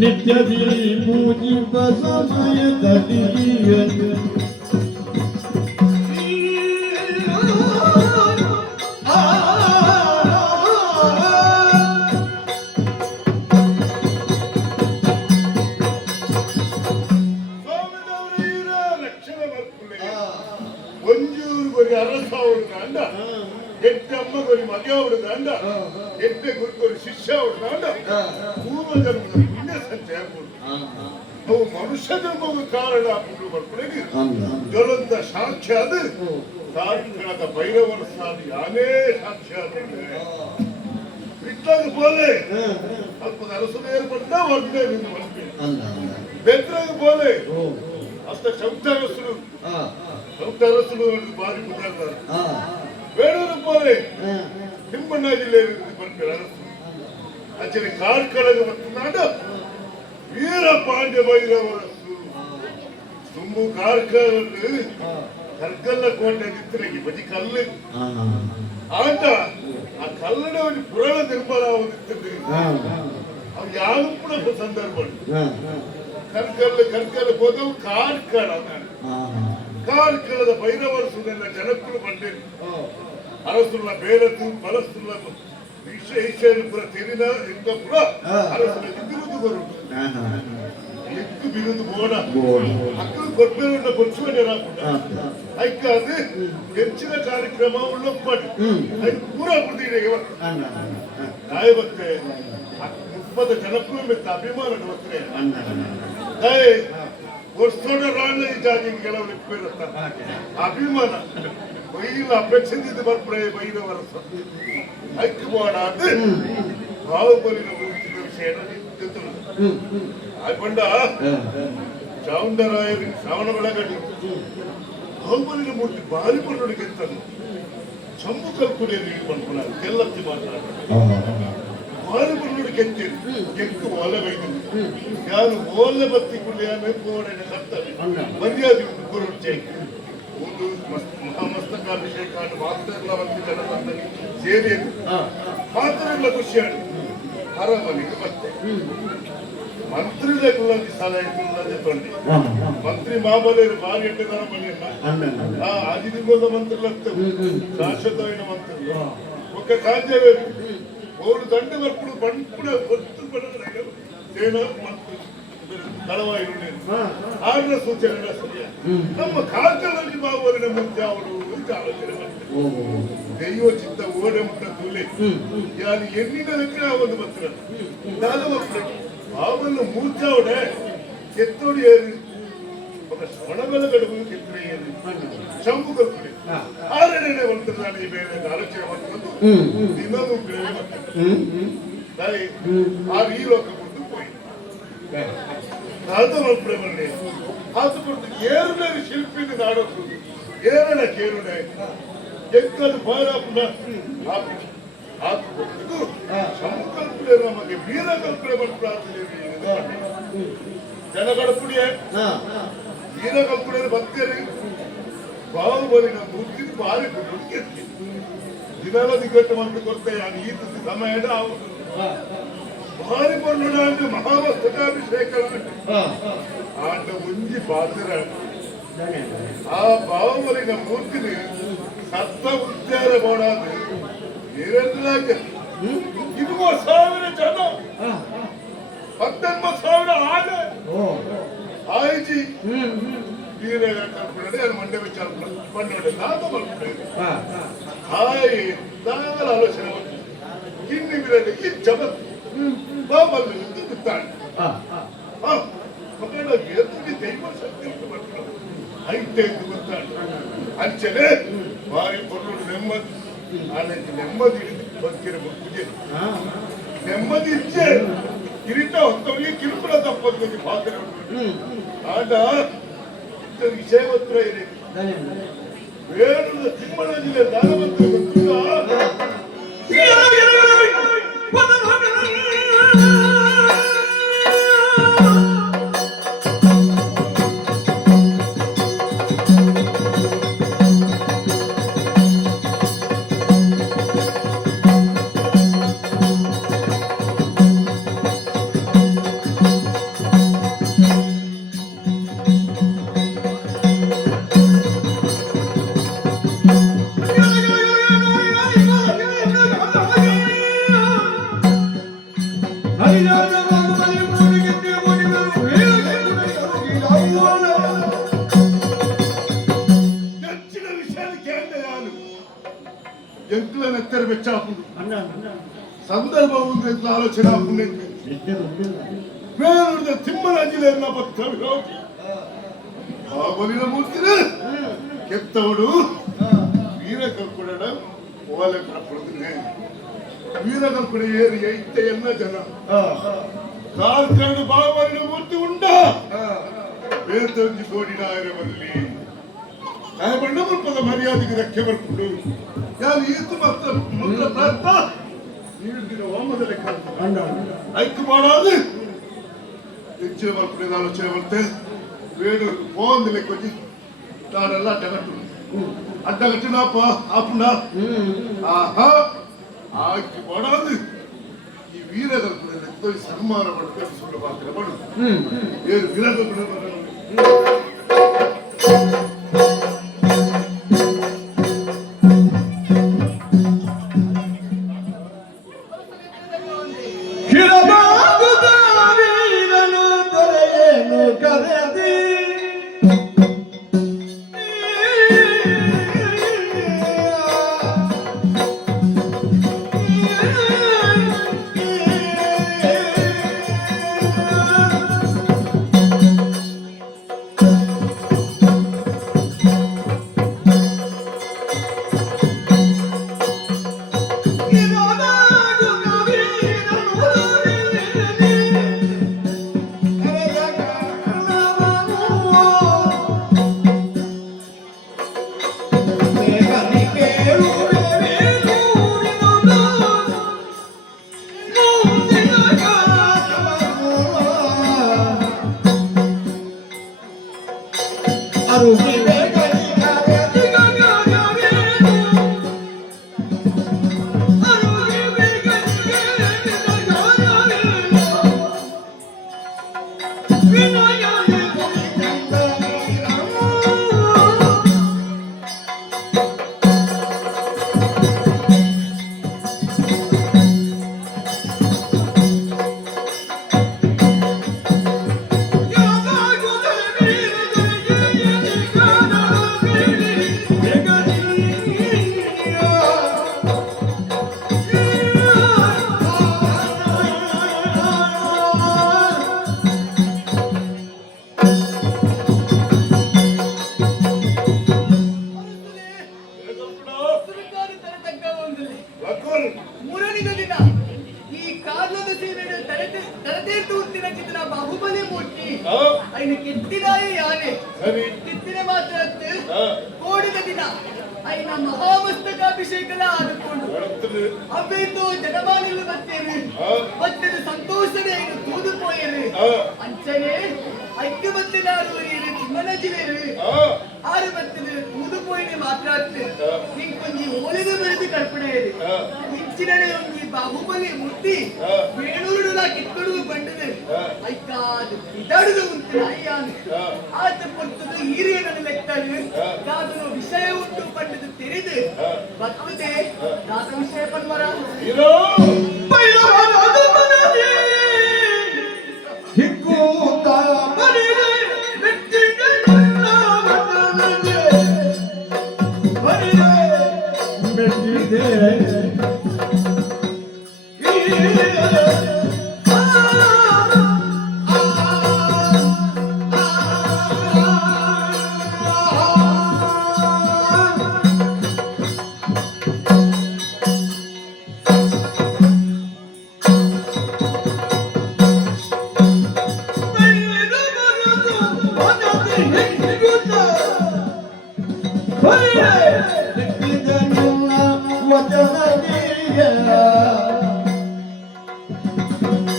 ನಿತ್ಯದಿ ಪೂಜಿಪ ಸಮಯದಲ್ಲಿ ಒಂಜೂರು ಅರಸ ಅವಡುದಾಂಡ ಎಟ್ಟು ಅಮ್ಮಗೊರಿ ಮಗ ಅವಡುದಾಂಡ ಎಟ್ಟು ಗುರುಗೊರಿ ಶಿಷ್ಯ ಅವಡುದಾಂಡ ಪೂರ್ವ ಜನ್ಮದ ಪುಣ್ಯ ಸಂಚಯ ಅವು ಮನುಷ್ಯ ಜನ್ಮವು ಕಾರಣ ಬರ್ಪಡೆಗೆ ಜ್ವಲಂತ ಸಾಕ್ಷ್ಯ ಅದು ಕಾರಣದ ಭೈರವರ ಸಾಧಿ ಯಾನೇ ಸಾಕ್ಷ್ಯ ಬಿಟ್ಟಾಗ ಬೋಲೆ ಅಲ್ಪ ಅರಸನೇ ಏರ್ಪಟ್ಟ ಒಳ್ಳೆ ಬೆದ್ರಾಗ ಬೋಲೆ ಅಷ್ಟ ಶಬ್ದರಸುಡು ಶಬ್ದರಸುಡು ಬಾರಿ ಮುದ್ದಾಡ್ತಾರೆ ಬೇಡೂರು ಬೋಲೆ ನಿಮ್ಮಣ್ಣ ಜಿಲ್ಲೆಯಲ್ಲಿ ಬರ್ತಾರೆ ಅರಸು ಅಚ್ಚರಿ ಕಾರ್ಕಳಗ ಬರ್ತನಾಡ ವೀರ ಪಾಂಡ್ಯ ಭೈರವರಸು ತುಂಬು ಕಾರ್ಕಳಲ್ಲಿ ಕರ್ಕಲ್ಲ ಕೋಟೆ ನಿತ್ತರೆಗೆ ಬಜಿ ಕಲ್ಲು ಆಟ ಆ ಕಲ್ಲಡ ಒಂದು ಪುರಾಣ ನಿರ್ಮಾಣ ಆಗುತ್ತಿದ್ದೆ ಅವು ಯಾರು ಕೂಡ ಸಂದರ್ಭ ಕರ್ಕಲ್ಲ ಹೋದವು ಕಾರ್ಕಳದ ಭೈರವರಸುನೆಲ್ಲ ಜನಕ್ಕೂ ಬಂದೆ ಅರಸುಲ್ಲ ಬೇರತ್ತು ಬಲಸುಲ್ಲ ಈಶ್ವರ ತೆರಿದ ಇಂದ ಕೂಡ ಅರಸುಲ ಬಿರುದು ಬರುದು ಎತ್ತು ಬಿರುದು ಬೋಡ ಅಕ್ಕಳು ಕೊಡ್ಬೇಡ ಕೊಡ್ಸುವೇ ಅಕ್ಕ ಅದು ಹೆಚ್ಚಿನ ಕಾರ್ಯಕ್ರಮ ಉಳ್ಳಪ್ಪಡಿ ಅದು ಪೂರ ಬಿಡ್ತೀವಿ ಇವತ್ತು ನಾಯವತ್ತೆ ಮುಪ್ಪದ ಜನಕ್ಕೂ ಮೆತ್ತ ಅಭಿಮಾನ ಹೊತ್ತರೆ ವರ್ಷೋಡ ರಾಣ ಜಾತಿ ಕೆಲವರು ಇಪ್ಪಿರುತ್ತ ಅಭಿಮಾನ ಬೈಲ ಅಪೇಕ್ಷಿಸಿದ ಬರ್ಪಡೆ ಬೈದವರಸ ಐಕ್ಯ ಬೋಡ ಅದು ಬಾಹುಬಲಿನ ಗುರುತಿನ ವಿಷಯ ಆಯ್ಕೊಂಡ ಚಾವುಂಡರಾಯರು ಶ್ರಾವಣ ಬೆಳಗಡಿ ಬಾಹುಬಲಿನ ಮೂರ್ತಿ ಭಾರಿ ಪಡೋಡಿಗೆ ಎಂತನು ಚಂಬು ಕಲ್ಕುಡಿಯಲ್ಲಿ ಮಾಡ್ಕೊಂಡ ಕೆಲ್ಲತ್ತಿ ಮಾತಾಡ ಭಾರಿ ಪಡೋಡಿಗೆ ಎಂತೇನು ಎಕ್ಕು ಓಲೆ ಬೈದು ಯಾರು ಓಲೆ ಬತ್ತಿ ಕುಡಿಯಾನೆ ಬೋಡನೆ ಸತ್ತನೆ ಮರ್ಯಾದೆ ಗುರು ಒಂದು ಮಹಾಮಸ್ತಕಾಭಿಷೇಕ ಮಾತ್ರ ಎಲ್ಲ ಒಂದು ಜನ ಸೇರಿ ಮಾತ್ರ ಎಲ್ಲ ಖುಷಿಯಾಡಿ ಅರಮನೆಗೆ ಮತ್ತೆ ಮಂತ್ರಿಗಳ ಸಲಹೆ ತೊಂಡಿ ಮಂತ್ರಿ ಮಾಬಲೇರು ಬಾರಿ ಎಟ್ಟದಾರ ಮನೆಯನ್ನ ಅಜಿದಿಗೋದ ಮಂತ್ರಿಲತ್ತು ಶಾಶ್ವತವಿನ ಮಂತ್ರಿ ಒಕ್ಕ ಕಾಂಜವೇರು ಅವರು ದಂಡ ಬರ್ಪುಡು ಬಂಡ್ಪುಡ ಹೊತ್ತು ಪಡೆದ ಸೇನಾ ಮಂತ್ರಿ ತಳವಾಯಿರುಳ್ಳಿ ಆರ್ನ ಸೂಚನೆ ಸರಿಯ ನಮ್ಮ ಕಾಲದಲ್ಲಿ ಬಾಬುವರಿನ ಮುಂಚೆ ಅವರು ಆಲೋಚನೆ ಮಾಡ್ತಾರೆ ದೈವ ಚಿತ್ತ ಓಡೆ ಮುಟ್ಟ ತುಲೆ ಯಾರು ಎಣ್ಣಿನ ಲೆಕ್ಕ ಒಂದು ಬರ್ತಾರೆ ನಾನು ಬರ್ತಾರೆ ಬಾಬನ್ನು ಮೂರ್ಚಾವಡೆ ಕೆತ್ತೋಡಿ ಏರಿ ఒక శ్రవణబెలగడుగు కెత్తిరేయని చంపు కల్పుడి ఆరనే వంటదాని ಬೇರೆ ಆಲೋಚನೆ ಮಾಡ್ಕೊಂಡು ದಿನವೂ ಬೇರೆ ಮಾಡ್ತಾರೆ ಆ ಈ ಲೋಕ ಕೊಟ್ಟು ಹೋಯಿ ನಾಲ್ಕು ಹಾತುಕೊಂಡು ಏರುನೇ ಶಿಲ್ಪಿನ ನಾಡೋದು ಏರಳ ಕೇರುನೆ ಎಂಕದು ಬಾರಾಪುನ ಹಾತುಕೊಂಡು ಸಂಕಲ್ಪನೆ ನಮಗೆ ವೀರ ಕಲ್ಪನೆ ಮಾಡಿ ಪ್ರಾರ್ಥನೆ ಜನಗಳ ಪುಡಿಯೇ ವೀರ ಕಲ್ಪನೆ ಬರ್ತೇನೆ ಬಾಹುಬಲಿನ ಮುಗಿದ ಬಾರಿ ಹುಡುಕಿರ್ತೀನಿ ದಿನವಧಿ ಕಟ್ಟು ಮಾಡಿ ಕೊಡ್ತೇನೆ ಈ ಸಮಯದ ಭಾರಿ ಬಣ್ಣದ ಮಹಾವಸ್ತಕಾಭಿಷೇಕ ಆಂಡ ಮುಂಜಿ ಪಾತ್ರ ಆ ಬಾಹುಬಲಿನ ಮೂರ್ತಿನಿ ಸತ್ತ ಉದ್ಯಾನ ಮಾಡೋದು ನೀರೆಂದಾಗ 20,000 ಜನ 19,000 ಆನೆ ಆಯ್ಜಿ ವೀರ ಕಲ್ಪನೆ ಅದು ಮಂಡ್ಯ ವಿಚಾರ ಬಂಡೋಡೆ ನಾಗ ಮಾಡ್ತಾರೆ ಹಾಯ್ ನಾವೆಲ್ಲ ಆಲೋಚನೆ ಮಾಡ್ತೀವಿ ಇನ್ನು ವಿರಲಿ ಈ ಜಗತ್ ಬಾಬಲ್ಲಿ ಬಿತ್ತಾಳೆ ಮಕ್ಕಳ ಎತ್ತಿಗೆ ದೈವ ಶಕ್ತಿ ಅಂತ ಮಾಡ್ತಾರೆ ಐತೆ ಅಂತ ಗೊತ್ತಾಳೆ ಅಂಚನೆ ಬಾರಿ ಕೊಟ್ಟು ನೆಮ್ಮದಿ ಆನಂದ ನೆಮ್ಮದಿ ಹಿಡಿದು ಬದುಕಿರ ಮುಟ್ಟಿಗೆ ನೆಮ್ಮದಿ ಇಚ್ಛೆ ಕಿರೀಟ ಹೊತ್ತವರಿಗೆ ಕಿರುಕುಳ ತಪ್ಪದ ಪಾತ್ರ ಆಗ ವಿಷಯವತ್ರ ಇದೆ ಬೇಡದ ತಿಮ್ಮನ ಜಿಲ್ಲೆ ದಾನವಂತರ ಸಂದರ್ಭ ಆಲೋಚನೆ ಬೇರೆ ತಿಮ್ಮನ ಜಿಲ್ಲೆಯನ್ನ ಭಕ್ತ ವಿರೋಧಿ ಬಾಬಲಿನ ಮೂರ್ತಿನ ಕೆತ್ತವಡು ವೀರ ಕಲ್ಪುಡ ಓಲಕರ ಪ್ರತಿನಿಧಿ ವೀರ ಕಲ್ಪುಡ ಏರಿ ಐತೆ ಎಲ್ಲ ಜನ ಕಾರ್ಕರಡು ಬಾಬಲಿನ ಮೂರ್ತಿ ಉಂಡ ಬೇತಂಜಿ ಕೋಡಿನಾಯರವಲ್ಲಿ ಬಣ್ಣ ಮುಲ್ಪದ ಮರ್ಯಾದೆಗೆ ಧಕ್ಕೆ ಬರ್ಕೊಂಡು ಯಾರು ಈತು ಮಾತ್ರ ಮುಂದೆ ಪ್ರಾರ್ಥ ನೀಡಿದ ಹೋಮದ ಲೆಕ್ಕ ಐಕ್ಯ ಮಾಡೋದು ಹೆಚ್ಚಿನ ಬರ್ಪಣದ ಆಲೋಚನೆ ಬರ್ತೇ ಬೇಡ ಹೋದ ಲೆಕ್ಕೊಚ್ಚಿ ನಾನೆಲ್ಲ ಅಡ್ಡಗಟ್ಟು ಅಡ್ಡಗಟ್ಟಿನಪ್ಪ ಆಪುಂಡ ಆಹಾ ಆಯ್ಕೆ ಮಾಡೋದು ಈ ವೀರಗಲ್ಪನೆ ಲೆಕ್ಕ ಸನ್ಮಾನ ಮಾಡ್ಕೊಂಡು ಸುಳ್ಳು ಮಾತ್ರ ಮಾಡೋದು ಏನು ವೀರಗಲ್ಪನೆ ಮಾಡೋದು ಇದನ್ನ ಬಾಹುಬಲಿ ಮೂರ್ತಿ ಆ, ಐನ ಕೆತ್ತಿನಾಯಿ ಯಾನೆ ಸರಿ ಕೆತ್ತಿನ ಮಾತ್ರ ಆ, ಕೋಡಿದ ದಿನ ಐನ ಮಹಾಮಸ್ತಕಾಭಿಷೇಕದ ಆದುಕೊಂಡು ಬರುತ್ತದೆ. ಅವೇತು ಜನಮಾನಿಲು ಬರ್ತೇವೆ ಆ, ಮತ್ತೆ ಸಂತೋಷವೇ ಐನು ತೂದು ಪೋಯರು ಆ, ಅಂಚನೆ ಐಕ್ಯಮತ್ತೆದಾರು ತಿಮ್ಮನ ಜಿಲ್ಲೆರು ಆ, ಆರು ಬರ್ತದೆ ತೂದು ಪೋಯಿನ ಮಾತಾಡ್ತೆ ಆ. ನಿಂಕೊಂಜಿ ಓಲಿದ ಬೆಳೆದು ಕಲ್ಪನೆ ಇದೆ ಆ. ಇಂಚಿನಡೆ ಒಂಜಿ ಬಾಹುಬಲಿ ಮೂರ್ತಿ ಆ. ಬೇಣೂರುಲ ಕಿತ್ತುಡು ಬಂಡದೆ ಆ. ಐಕಾದು ಇದಾಡುದು ಉಂಟು ಅಯ್ಯಾನು ಆ. ಆತ ಪೊರ್ತದು ಹಿರಿಯ ನನ್ನ ಲೆಕ್ಕಲು ಆ. ದಾದನು ವಿಷಯ ಉಂಟು ಪಂಡದು ತೆರೆದು ಆ. ಬರ್ತದೆ ದಾದ ವಿಷಯ ಪನ್ಮರ ಇರೋ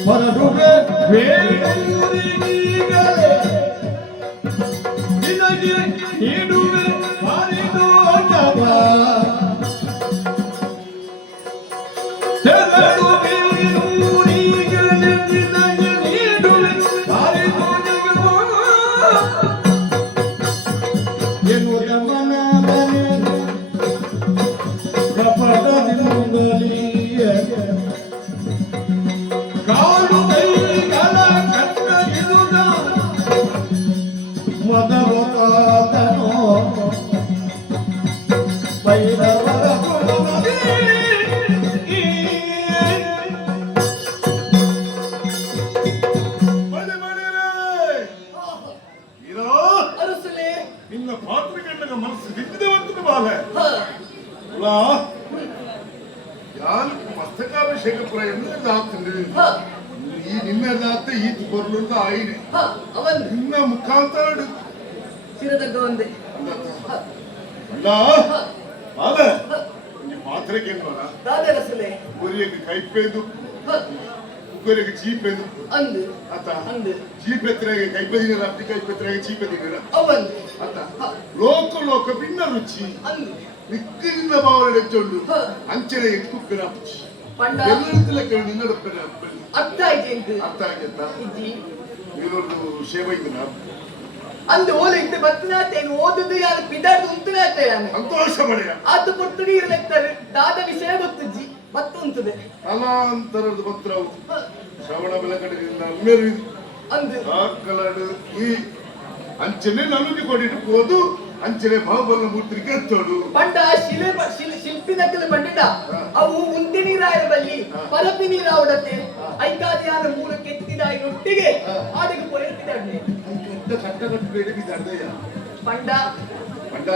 ಹೊರಡುವೆ ಬೇಡೂರಿಗೀಗಲೇ ನಿನಗೆ ನೀಡುವೆ ಪಾರಿತೋಷವ. ತೆರಳು ಬೇಡೂರಿಗಲೇ ನಿನಗೆ ನೀಡುವೆ ಪಾರಿತೋಷವ. ಎನ್ನುವುದ ಮನದಲ್ಲಿ ಕಪಟದಿಂದಲೀಯ ಕಾಲು ಕೈಗಳ ಕಟ್ಟಗಿರುದ ಮೊದಲು ಬೈರವರ ಕುಲದಲ್ಲಿ ಮನೆ ಮನೆಯೇ ಇರೋ ಅರಸಲೇ ನಿನ್ನ ಪಾತ್ರಿಕಣ್ಣಗ ಮನಸ್ಸು ದಿಗ್ಗದವಂತದ ಬಾಲೆ ಅಲ್ಲ ಯಾನ್ ಮಸ್ತಕಾಭಿಷೇಕ ಪ್ರಯತ್ನ ಆಗ್ತದೆ ಈ ನಿನ್ನೆದಾತ ಈತ ಬರ್ಲಿಲ್ಲ ಆಯ್ನೆ ಅವನ್ ನಿನ್ನ ಮುಖಾಂತರ ಶಿರದಗ್ಗ ಒಂದೇ ಅಲ್ಲ ಅದ ನಿನ್ನ ಪಾತ್ರೆಗೆ ನೋಡ ದಾದ ಅರಸಲೇ ಗುರಿಯಕ್ಕೆ ಕೈಪೇದು ಗುರಿಯಕ್ಕೆ ಚೀಪೇದು ಅಂದು ಆತ ಅಂದು ಚೀಪೆತ್ರೆಗೆ ಕೈಪದಿನ ಅಪ್ಪ ಕೈಪೆತ್ರೆಗೆ ಚೀಪದಿನ ಅವನ್ ಆತ ಲೋಕ ಲೋಕ ಭಿನ್ನ ರುಚಿ ಅಂದು ನಿಕ್ಕಿನಿಂದ ಭಾವನೆ ಹೆಚ್ಚೊಂಡು ಅಂಚನೆ ಎತ್ಕುಪ್ಪಿನ ಪಂಡ ಎಲ್ಲರಿದ್ದಲ ಕೇಳಿ ನಿನ್ನಡಪ್ಪನ ಅಪ್ಪನ ಅರ್ಥ ಆಯ್ತು ಅರ್ಥ ಆಗತ್ತ ಇಜ್ಜಿ ನೀನೊಂದು ಸೇವೆ ಇದನ್ನ ಅಂದು ಓಲು ಇದ್ದ ಬತ್ತನಾತೇನು ಓದುದು ಯಾರು ಪಿದಾರ್ದು ಉಂಟುನಾತೆ ಸಂತೋಷ ಪಡೆಯ ಆತು ಪುರ್ತುಡಿ ಇರಲೆಕ್ತಾರೆ ದಾದ ವಿಷಯ ಗೊತ್ತಜ್ಜಿ ಮತ್ತುಂಟದೆ ಕಲಾಂತರದ ಪತ್ರವು ಶ್ರವಣ ಬೆಳಕಡಿನಿಂದ ಮೇರು ಅಂದು ಕಲಾಡು ಈ ಅಂಚನೆ ನಮಗೆ ಕೊಡಿಟ್ಟು ಹೋದು ಅಂಚನೆ ಬಾಹುಬಲ ಮೂರ್ತಿಗೆ ಎತ್ತೋಡು ಪಂಡ ಶಿಲ್ಪಿನಕ್ಕಲು ಪಂಡಿತ ಅವು ಉಂಟಿ ನೀರಾಯರ ಬಲ್ಲಿ ಪರಪಿ ನೀರಾವಡತೆ ಐಕಾದಿಯಾದ ಮೂಲ ಕೆತ್ತಿದಾಯಿನೊಟ್ಟಿಗೆ ಆಡಿಗೆ ಪೊರೆತ್ತಿದ್ದಾಡ್ನೆ ಕಟ್ಟಕಟ್ಟು ಬಿದ್ದಯ್ಯ ಪಂಡ ಪಂಡ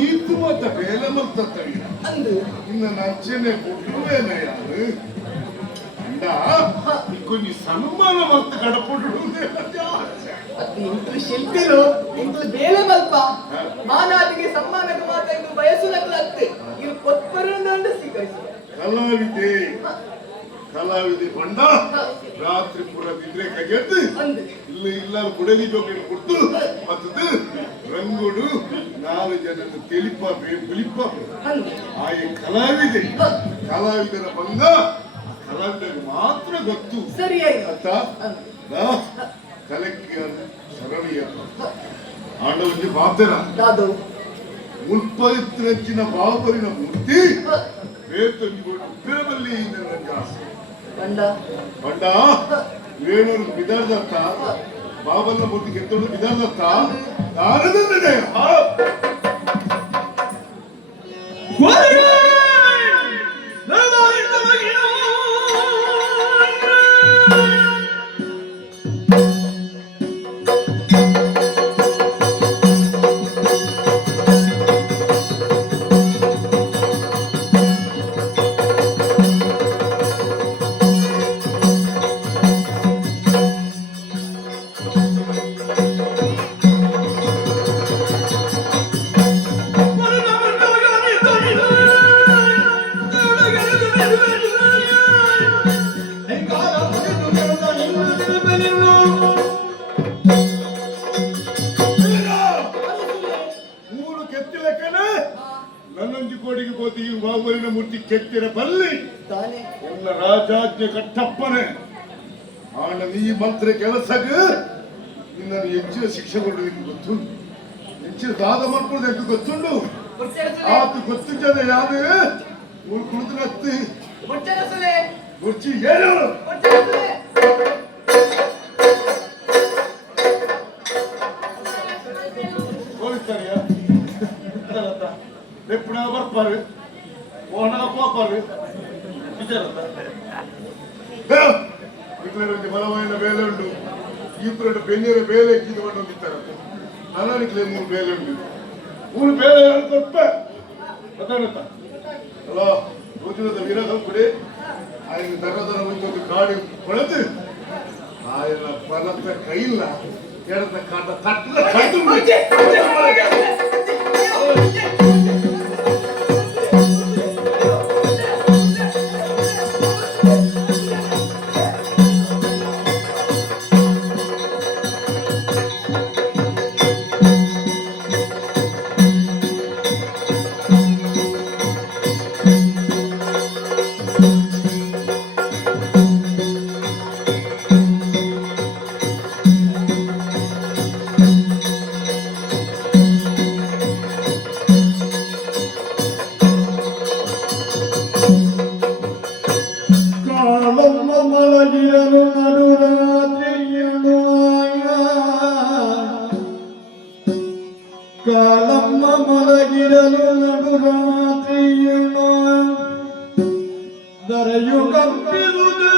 ಈತು ಮತ್ತ ಬೇಲ ಮತ್ತ ಅಂದು ಇನ್ನ ನಂಚನೆ ಕೊಟ್ಟುವೇನ ಯಾರು ಪಂಡ ಕೊಂಚ ಸನ್ಮಾನ ಮತ್ತ ಕಡಪುಡು ಅದು ಇಂಟ್ಲು ಶಿಲ್ಪಿರು ಇಂಟ್ಲು ಬೇಲೆ ಮಲ್ಪ ಮಾನಾದಿಗೆ ಸಮ್ಮಾನಕ್ಕೆ ಮಾತ್ರ ಇಂದು ಬಯಸುನಕ್ಲಾಗ್ತೆ ಇದು ಕೊತ್ಪರಂದ ಸ್ವೀಕರಿಸಿ ಕಲಾವಿದೆ ಪಂಡ ರಾತ್ರಿ ಪೂರ ಬಿದ್ರೆ ಕಗೆದ್ದು ಅಂದು ಇಲ್ಲ ಇಲ್ಲ ಕುಡಲಿ ಜೋಗಿ ಕೊಟ್ಟು ಮತ್ತದು ರಂಗೋಡು 4 ಜನದ ತಿಳಿಪ ಬಿಳಿಪ ಅಂದು ಆಯ ಕಲಾವಿದೆ ಕಲಾವಿದರ ಬಂದ ಕಲಾವಿದರಿಗೆ ಮಾತ್ರ ಗೊತ್ತು ಸರಿಯಾಗಿ ಅತ್ತ ಕಲೆಕ್ಕಿಯ ಸರಳಿಯ ಆಂಡವನಿಗೆ ಬಾಧ್ಯರ ದಾದು ಮುಲ್ಪವಿತ್ರಚ್ಚಿನ ಬಾಬರಿನ ಮೂರ್ತಿ ಬೇತೊಂದಿಗೊಂಡು ಬಿರಬಲ್ಲಿ ಪಂಡ ಪಂಡ ವೇಣೂರು ಬಿದಾರ್ದತ್ತ ಬಾಬನ ಮೂರ್ತಿ ಕೆತ್ತೋಡು ಬಿದಾರ್ದತ್ತ ನಾರದಂದನೆ ಕೆತ್ತಿನ ಬಲ್ಲಿ ತಾನೇ ಎಲ್ಲ ರಾಜಾಜ್ಞೆ ಕಟ್ಟಪ್ಪನೆ ಆಂಡ ಈ ಮಂತ್ರ ಕೆಲಸಕ್ಕೆ ನಿನ್ನನ್ನು ಹೆಚ್ಚಿನ ಶಿಕ್ಷೆ ಕೊಡಲಿಕ್ಕೆ ಗೊತ್ತುಂಟು, ಹೆಚ್ಚಿನ ದಾದ ಮಾಡ್ಕೊಳ್ಳೋದಕ್ಕೆ ಗೊತ್ತುಂಟು. ಆತು ಗೊತ್ತಿದ್ದದೆ ಯಾರು ಕುಳಿತು ನತ್ತಿ ಗುರ್ಚಿ ಏನು ಹೋಲಿಸ್ತಾರಿಯಾ ಎಪ್ಪಡ ಬರ್ಪಾರು ಓಣ ಕೋಪಾರು ಇಟ್ಲರಲ್ಲಿ ಬಲವಾಯಿನ ಬೇಲೆ ಉಂಟು, ಇಬ್ಬರು ಬೆನ್ನಿರ ಬೇಲೆ ಎಕ್ಕಿದುಕೊಂಡು ಹೋಗಿತ್ತಾರಂತೆ. ನನಗೆ 3 ಬೇಲೆ ಉಂಟು, 3 ಬೇಲೆ ಕೊಟ್ಟ ಗೊತ್ತಾಗುತ್ತಾ ಅಲ್ಲ. ರೋಜಿನದ ವಿರೋಧ ಕೊಡಿ ಆಯ್ನ ದರ ಒಂದು ಗಾಡಿ ಕೊಳೆದು ಆಯ್ನ ಬಲದ ಕೈಲ್ಲ ಎಡದ ಕಾಟ ತಟ್ಟಲ ಕೈದು ಮಲಗಿರಲು ನಡುರಾತ್ರಿಯನು ಕಾಲಮ್ಮ ಮಲಗಿರಲು ನಡುರಾತ್ರಿಯನು ದರೆಯು ಕಂಪಿರುವುದು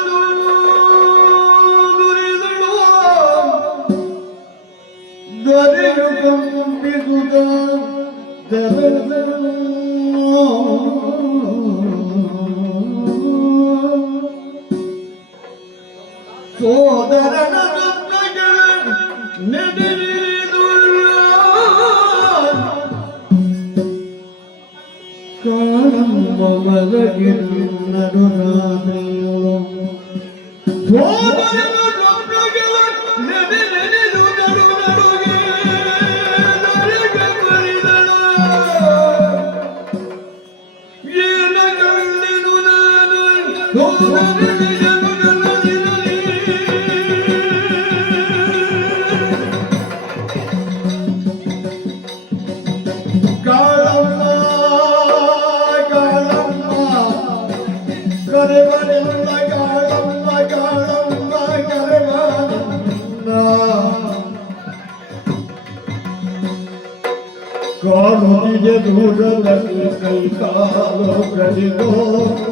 ನುರಿದಳು ದರೆಯು ಕಂಪಿರುವುದ ದರೆದಳು ಸೋದರನ ನೆಡೆದಿರುವುದಿಲ್ಲ ಕಾಲಮ್ಮ ಮಲಗಿರುವುದು ನಡುರಾತ್ರಿಯಳು ಸೋದರನ ನೆಡೆದಿರುವುದು ನಡುಗೆ ನರೆಗೆ ಕರೆದಳು ಏನ ಕಂಡೆನು ನಾನು ಸೋದರನಿಗೆ ಕಾಲುಗೆ ದೂರದಲ್ಲಿ ಕೈ ಕಾಲು ಕಡಿದೋ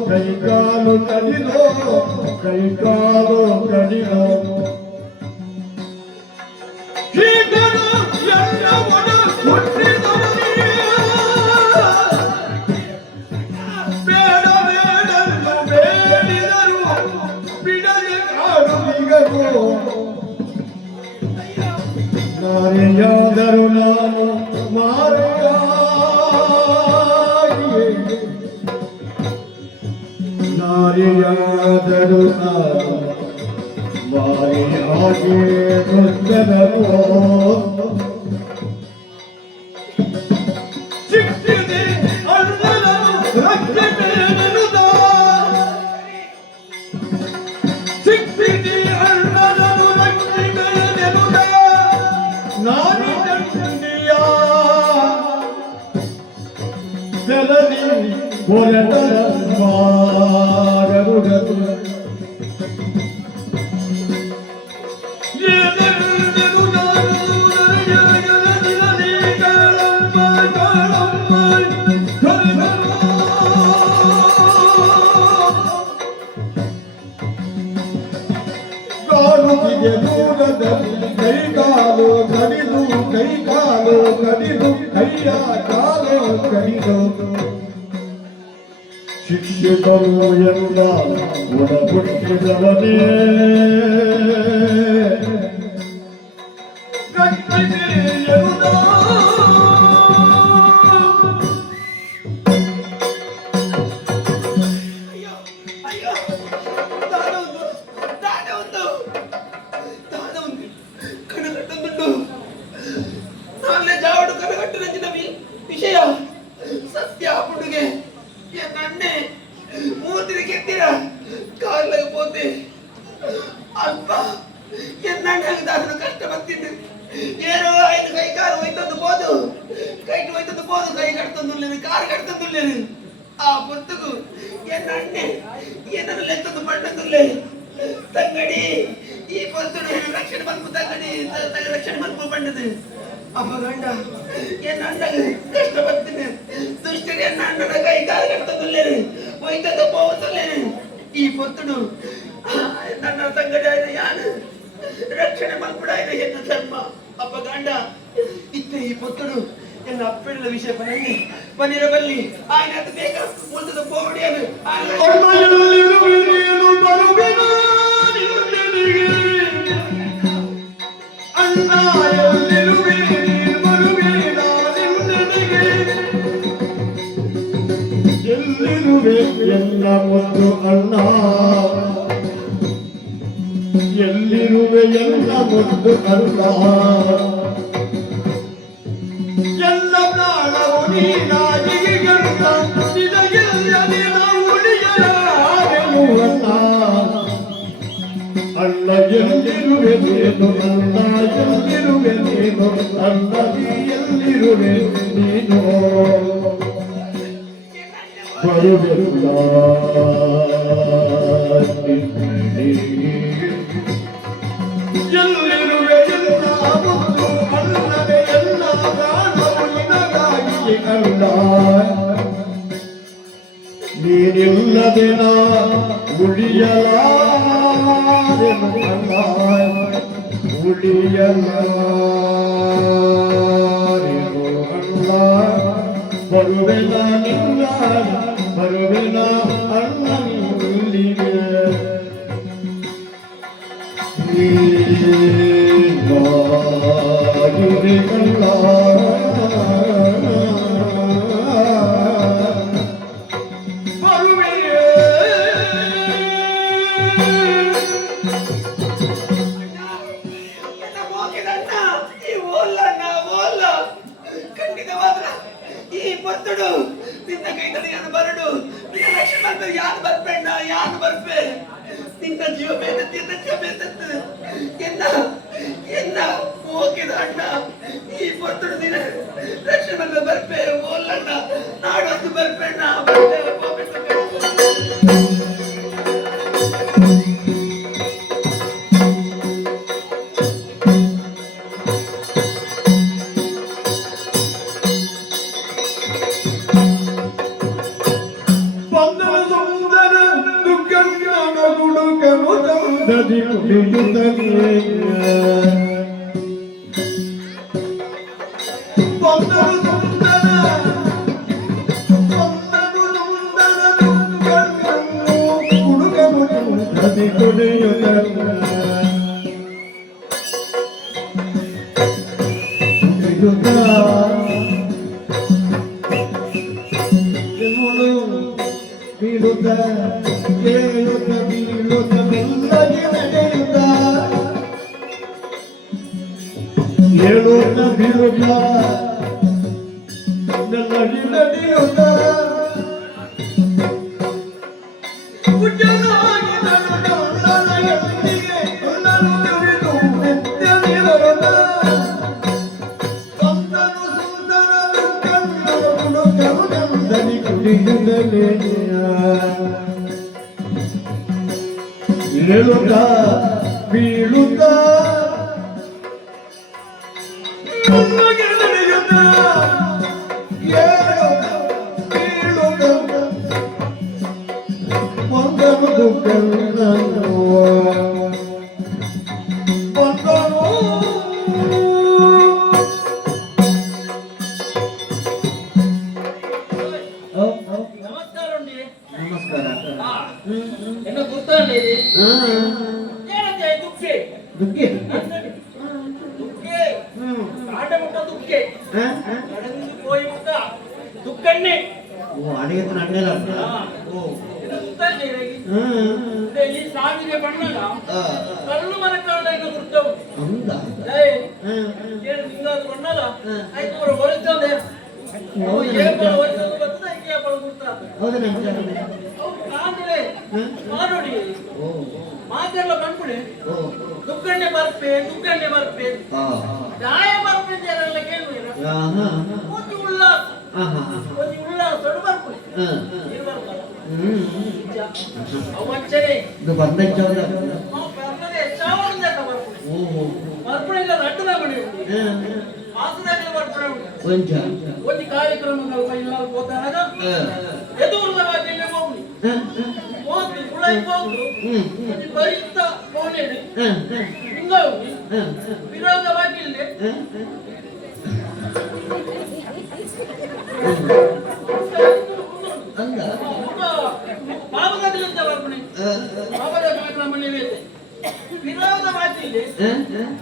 ಕೈ ಕಾಲು ಕಡಿದೋ ಕೈ ಕಾಲು ಕಡಿದೋ ಕೀಟನು ಎಲ್ಲವನ ಹುಟ್ಟಿದವನಿಗೆ ಬೇಡ ಬೇಡನ್ನು ಬೇಡಿದರು ಬಿಡದೆ ಕಾಡುವಿಗೋ ನಾರೆಯಾದರು ನಾನು ಮಾರೆಯಾಗಿಯೇ ನಾರಿಯಾದರು ನಾನು ಮಾರೆಯಾಗಿಯೇ ದುರ್ಗನೋ ಸಿಕ್ಕಿದೆ ಅಣ್ಣನನು ರಕ್ಷಣೆಯನುದ ಸಿಕ್ಕಿದೆ ಅಣ್ಣನನು ರಕ್ಷಣೆಯನುದ ನಾರಿ ಕಂಡಿಯ ಜಲದಿ ಹೊರಟರ ಮಾರರುಡರು ಕಾಲುಗೆ ದೂರದಲ್ಲಿ ಕೈ ಕಾಲು ಕಡಿದು ಕೈ ಕಾಲು ಕಡಿದು ಕೈಯ ಕಾಲು ಕಡಿದು ಶಿಕ್ಷಕರು ಎಲ್ಲ ಒಡಪುಟ್ಟಿದವನೇ ವಿಷಯ ಸತ್ಯ ಹುಡುಗೆ ನನ್ನೆ ಎನ್ನಣ್ಣಾಗದಾದ್ರು ಕಷ್ಟ ಬರ್ತಿದ್ದು ಏನೋ ಐದು ಕೈ ಕಾಲು ಹೋಯ್ತದ್ದು ಬೋದು ಕೈಗೆ ಹೋಯ್ತದ್ದು ಬೋದು ಕೈ ಕಟ್ತಂದುಲ್ಲೇನು ಕಾರ್ ಕಟ್ತಂದುಲ್ಲೇನು ಆ ಪುಸ್ತಕು ಎನ್ನಣ್ಣೆ ಏನನ್ನು ಲೆಕ್ಕದ್ದು ಪಟ್ಟಂದುಲ್ಲೆ ತಂಗಡಿ ಈ ಪಂತುಡು ರಕ್ಷಣೆ ಮಲ್ಪು ತಂಗಡಿ ರಕ್ಷಣೆ ಮಲ್ಪು ಪಂಡದು ಅಪ್ಪ ಗಂಡ ಎನ್ನಣ್ಣಗೆ ಕಷ್ಟ ಬರ್ತೀನಿ ದುಷ್ಟರು ಎನ್ನಣ್ಣನ ಕೈ ಕಾಲು ಕಟ್ತಂದುಲ್ಲೇನು ಹೋಯ್ತದ್ದು ಬೋಸುಲ್ಲೇನು ಈ ಪೊತ್ತುಡು ನನ್ನ ತಂಗಡಿ ಆಯ್ತು ಯಾನು ರಕ್ಷಣೆ ಮಲ್ಪುಡಾಯ್ತು ಎನ್ನ ಧರ್ಮ ಅಪ್ಪ ಗಂಡ ಇತ್ತೆ ಈ ಪೊತ್ತುಡು ಎಲ್ಲ ಅಪ್ಪಳ ವಿಷಯ ಬನ್ನಿರಬಲ್ಲಿ ಆಯ್ನ ಅದು ಬೇಗ ಮುಂದದ ಪೋಡಿಯನು ಅಣ್ಣಯಲ್ಲಿರುವೆನೇನು ಬರುವೆನಾ ನಿನ್ನೆನಿಗೆ ಅಣ್ಣಯಲ್ಲಿರುವೆನೇನು ಬರುವೆನಾ ನಿನ್ನೆನಿಗೆ ಎಲ್ಲಿರುವೆ ಎಲ್ಲ ಒಂದು ಅಣ್ಣ ಎಲ್ಲಿರುವೆ ಎಲ್ಲ ಒಂದು ಅಣ್ಣ ಎಲ್ಲ ಪ್ರಾಣವು ನೀನಾಗಿ ಗಂಟ ನಿನಗೆಲ್ಲದೆ ನಾವು ಉಳಿಯಲಾರೆನು ಅಣ್ಣ ಅಣ್ಣ ಎಲ್ಲಿರುವೆ ನೀನು ಅಣ್ಣ ಎಲ್ಲಿರುವೆ ನೀನು ಅಣ್ಣ ನೀ ಎಲ್ಲಿರುವೆ ನೀನು ಬರುವೆಲ್ಲ ಎಲ್ಲಿರುವೆ ಎಲ್ಲ ಮುತ್ತು ಅಣ್ಣವೇ ಎಲ್ಲ ಪ್ರಾಣವು ನಿನಗಾಗಿ ಅಣ್ಣ ನೀನಿಲ್ಲದೆ ನಾ ಉಳಿಯಲಾರೆನು ಅಣ್ಣ ಉಳಿಯಲಾರೆನು ಅಣ್ಣ ಬರುವೆನ ನಿನ್ನ ಬರುವೆನ ಅಣ್ಣನಿಗೆ ನೀನಾಗಿರೆ ಕಳ್ಳ ಬರುವೆಯೇ ಎನ್ನ ಮೋಗಿದಣ್ಣ ಈ ಓಲ್ಲಣ್ಣ ಓಲ್ಲ ಖಂಡಿತವಾದ ಈ ಪೊತ್ತುಡು ನಿನ್ನ ಕೈದಲ್ಲಿ ಯಾನು ಬರಡು ನಿನ್ನ ಲಕ್ಷ್ಮಣ ಯಾನು ಬರ್ಬೇಡ ಯಾನು ಬರ್ಬೆ ನಿನ್ನ ಜೀವ ಬೇದತ್ತು ಎನ್ನ ಜೀವ ಬೇದತ್ತು ಎನ್ನ ಹೋಗಿದ ಅಣ್ಣ ಈ ಪೊತ್ತುಡು ನಿನ್ನ ಲಕ್ಷ್ಮಣ ಬರ್ಬೆ ಓಲ್ಲಣ್ಣ ನಾಡೊಂದು ಬರ್ಬೇಡ ಬರ್ಬೆ ದದಿ ಕುಡಿಯುತ್ತಲೇ ಬಂದರು ಸುಂದರ ಕುಡುಕನು ದದಿ ಕುಡಿಯುತ್ತಲೇ ಬೀಳುತ್ತ ಕೇಳುತ್ತ ಬೀಳುತ್ತ ಮೆಲ್ಲಗೆ ನಡೆಯುತ್ತ ಹೇಳುತ್ತ ಬೀಳುತ್ತ ಮೆಲ್ಲಗೆ ನಡೆಯುತ್ತ ಕುಜನಾಗಿ ನನ್ನ ಎಲ್ಲಿಗೆ ನನ್ನ ನುಡಿದು ಮೆತ್ತನೆ ಬರುತ್ತ ಕಂದನು ಸುಂದರನು ಕಣ್ಣನು ಕುಡುಕನು ನಂದನಿ ಕುಡಿಯುತ್ತಲೇ ಹೇಳುತ್ತ ಬೀಳುತ್ತ ಮೆಲ್ಲಗೆ ನಡೆಯುತ್ತ ಹೇಳುತ್ತ ಬೀಳುತ್ತ ಒಂದನು ಕಣ್ಣನು ಒಂದನು ನಮಸ್ಕಾರ ಉಂಡಿ. ನಮಸ್ಕಾರ என்ன குத்தாண்டி இது? ಏನಂತೆ ದುಕ್ಕೆ? ದುಃಖಿ ದುಕ್ಕೆ. ಆಟ ಮುಟ್ಟ ದುಕ್ಕೆ. ನಡೆದು போய் ಮುಟ್ಟ ದುಕ್ಕಣ್ಣೆ. ಓ ಅಡಿಗೆತನ ಅಡ್ಡೆಲ್ಲ ಓ ಇದು ಗುತ್ತಾಂಡಿ ಈ ಸಾವಿಗೆ ಬಣ್ಣಲ್ಲ ಕಲ್ಲು ಮರಕಾಡ ಏನು ಗುರ್ತವು ಹೌದ ಏಯ್ ಏನು ನಿಂಗಾದ್ರು ಬಣ್ಣಲ್ಲ ಆಯ್ತು ಅವರು ಹೊರತದೆ ಏಪಳ ಹೊರತದು ಬರ್ತದೆ ಏಪಳ ಗುರ್ತ ಹೌದಾ ಅವ್ರು ಕಾಂದ್ರೆ ನೋಡಿ ಓ ಮಾತೆಲ್ಲ ಬಂದ್ಬಿಡಿ ಓ ದುಗ್ಗಣ್ಣೆ ಬರ್ಪೆ ಹಾ ಗಾಯ ಬರ್ಪೆ ಅಂತ ಯಾರೆಲ್ಲ ಕೇಳುವಿರ ಆಹಾ ಒಂದು ಉಲ್ಲಾಸ ಆಹಾ ಒಂದು ಉಲ್ಲಾಸ ಬರ್ಪೆ ಹಾ ನೀರು ಬರ್ಬಲ್ಲ ಅವಂಚನೆ ಇದು ಬಂದೈತವ್ರ ನಾವು ಬರ್ಬದೆ ಚಾವಣಿಂದ ಬರ್ಪೆ ಓಹೋ ಬರ್ಪಣೆಲ್ಲ ರಡ್ಡದ ಮನೆ ಉಂಟು ಮಾಸದಲ್ಲಿ ಬರ್ಪಣೆ ಉಂಟು ಕೊಂಚ ಒಂದು ಕಾರ್ಯಕ್ರಮಗಳು ಮೈಲಾಲ್ ಹೋದಾಗ ಎದುರುದ ವಾಕ್ಯ ಹೋಗ್ಲಿ ಹೋಗ್ಲಿ ಉಳೈ ಹೋಗ್ಲು ಒಂದು ಬರಿತ ಕೋಣೆಡು ಹಿಂಗಾಗಿ ವಿರೋಧ ವಾಕ್ಯಿಲ್ದೆ ಅಂದ ಪಾಪಗದಿಂದ ಬರ್ಪಣೆ ಪಾಪದ ಕಾರ್ಯಕ್ರಮ ನೀವೇದೆ ವಿರೋಧ ವಾಕ್ಯಿಲ್ದೆ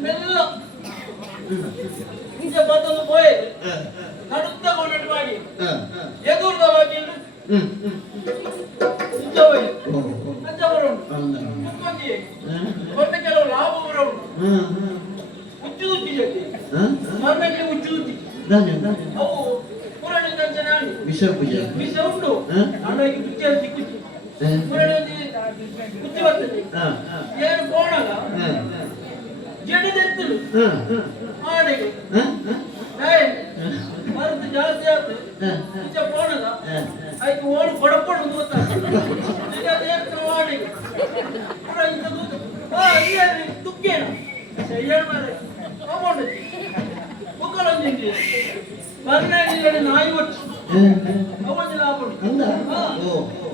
ಮೆಲ್ಲ ಹಿಂದೆ ಬಂದೊಂದು ಹೋಯ್ ನಡುತ್ತ ಕೊಂಡಟ್ಟು ಮಾಡಿ ಎದುರುದ ವಾಕ್ಯಿಲ್ದೆ ಮತ್ತೆ ಕೆಲವು ಲಾಭ ಬರೋದು ಹುಚ್ಚು ಹುಚ್ಚಿ ಮರ್ಮೆಗೆ ಹುಚ್ಚು ಹುಚ್ಚಿ ಅವು ಪುರಾಣ ಕಂಚನ ವಿಷ ಉಂಟು ಅಂಡಾಗಿ ಹುಚ್ಚಿ ಹಚ್ಚಿ ಕುಚ್ಚಿ ಪುರಾಣ ಹುಚ್ಚಿ ಬರ್ತದೆ ಏನು ಕೋಣಗ ಜಡಿದೆತ್ತಲು ಆನೆಗೆ ಮರದ್ದು ಜಾಸ್ತಿ ಆಗ್ತದೆ ಹುಚ್ಚ ಕೋಣಗ ಆಯ್ತು ಓಡು ಕೊಡಪಡು ಗೊತ್ತಾಗ್ತದೆ ತುಕ್ಕೇನ ಬರ್ನಾಡಿ ನಾಯಿ ಒಟ್ಟು ಅವನು ಲಾಭ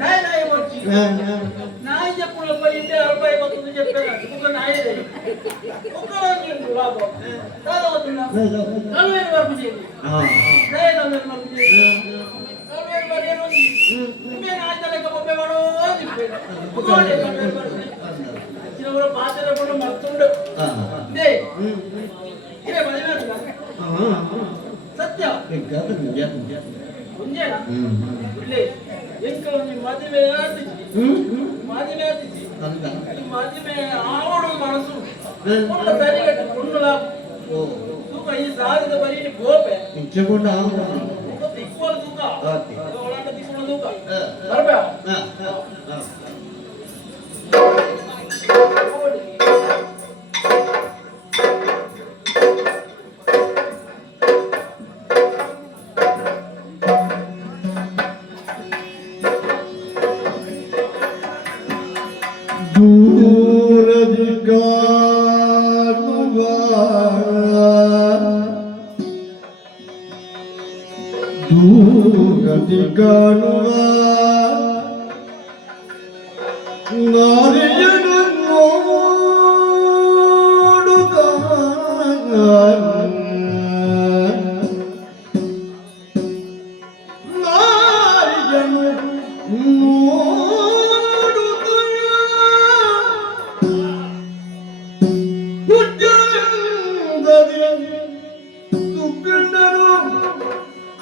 ನಾಯಿ ಒಟ್ಟು ನಾಯಿ చెప్పులపై ఇంటే 60 బతుకు చెప్పారు ఒక నాయి ఒక్కరోజు ಲಾಭ కాదవుతున్నా 40 వరకు చేయండి నాయి 40 వరకు చేయండి 40 వరకు రోజు మే నాయి తలక బొబ్బే వాడో ఒక్కడే చిన్నవర పాతర కూడా మర్తుండు దే ఇరే బలినాడు ಸತ್ಯ ಮುಂಜಾನ ಇಲ್ಲೇ ಎಂಕಲ ನಿಮ್ಮ ಮದುವೆ ಆಡ್ತಿದ್ವಿ ಮದುವೆ ಆವಡು ಮನಸ್ಸು ಒಳ್ಳ ಸರಿಗಟ್ಟ ಕೊಂಡುಲ ತೂಕ ಈ ಸಾರಿದ ಬರೀ ಗೋಪೆ ತಿಕ್ಕೋಲ ತೂಕ ಒಳಾಟ ತಿಕ್ಕೋಲ ತೂಕ ಬರ್ಬೇ ಕಾಣುವ ನಾರಿಯನು ನೋಡುತ್ತ ನಾರಿಯನು ನೋಡುತ್ತ ಹುಚ್ಚಂದದಿ ಸುಗ್ಗಣ್ಣನು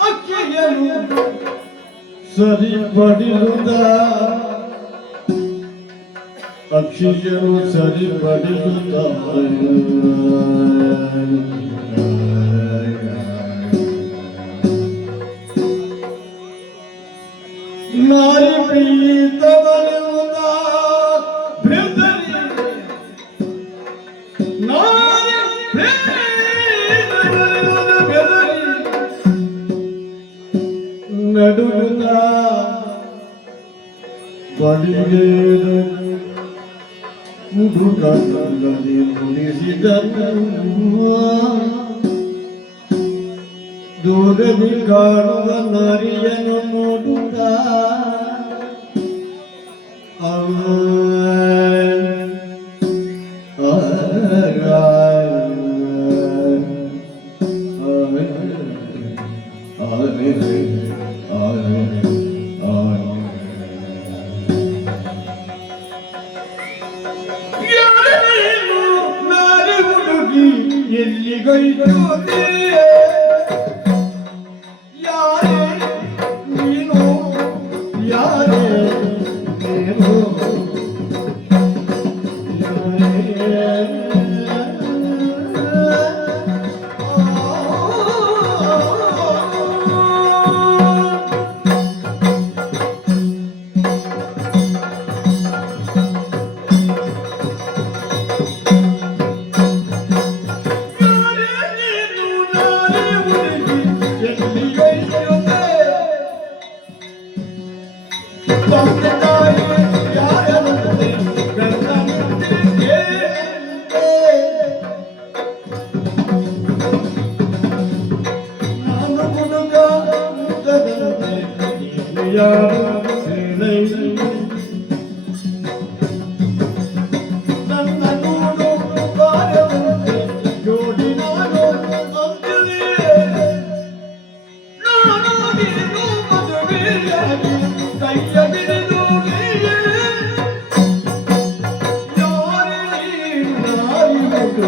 ಅಕ್ಕಿಯನು ಸರಿಪಡಿರುತ್ತ ಅಕ್ಷಿಯರು ಸರಿಪಡಿರುತ್ತ ನಾರಿ ಪ್ರೀತವನಿರುತ್ತ ಬೆದರಿ ನಾರಿ ಪ್ರೀತವನಿರುತ್ತ ಬೆದರಿ ನಡುಗುತ್ತ ಬಡಿಗೇರ ಮುಡುಗಲ್ಲಿ ಮುಡಿಸಿದ ದೂರದಿ ಕಾಣುವ ನಾರಿಯನ್ನು ನೋಡುತ್ತ ಎಲ್ಲಿಗೈತೆ ಯಾರೇ ನೀನು ಯಾರೇ ನೀನು ಓ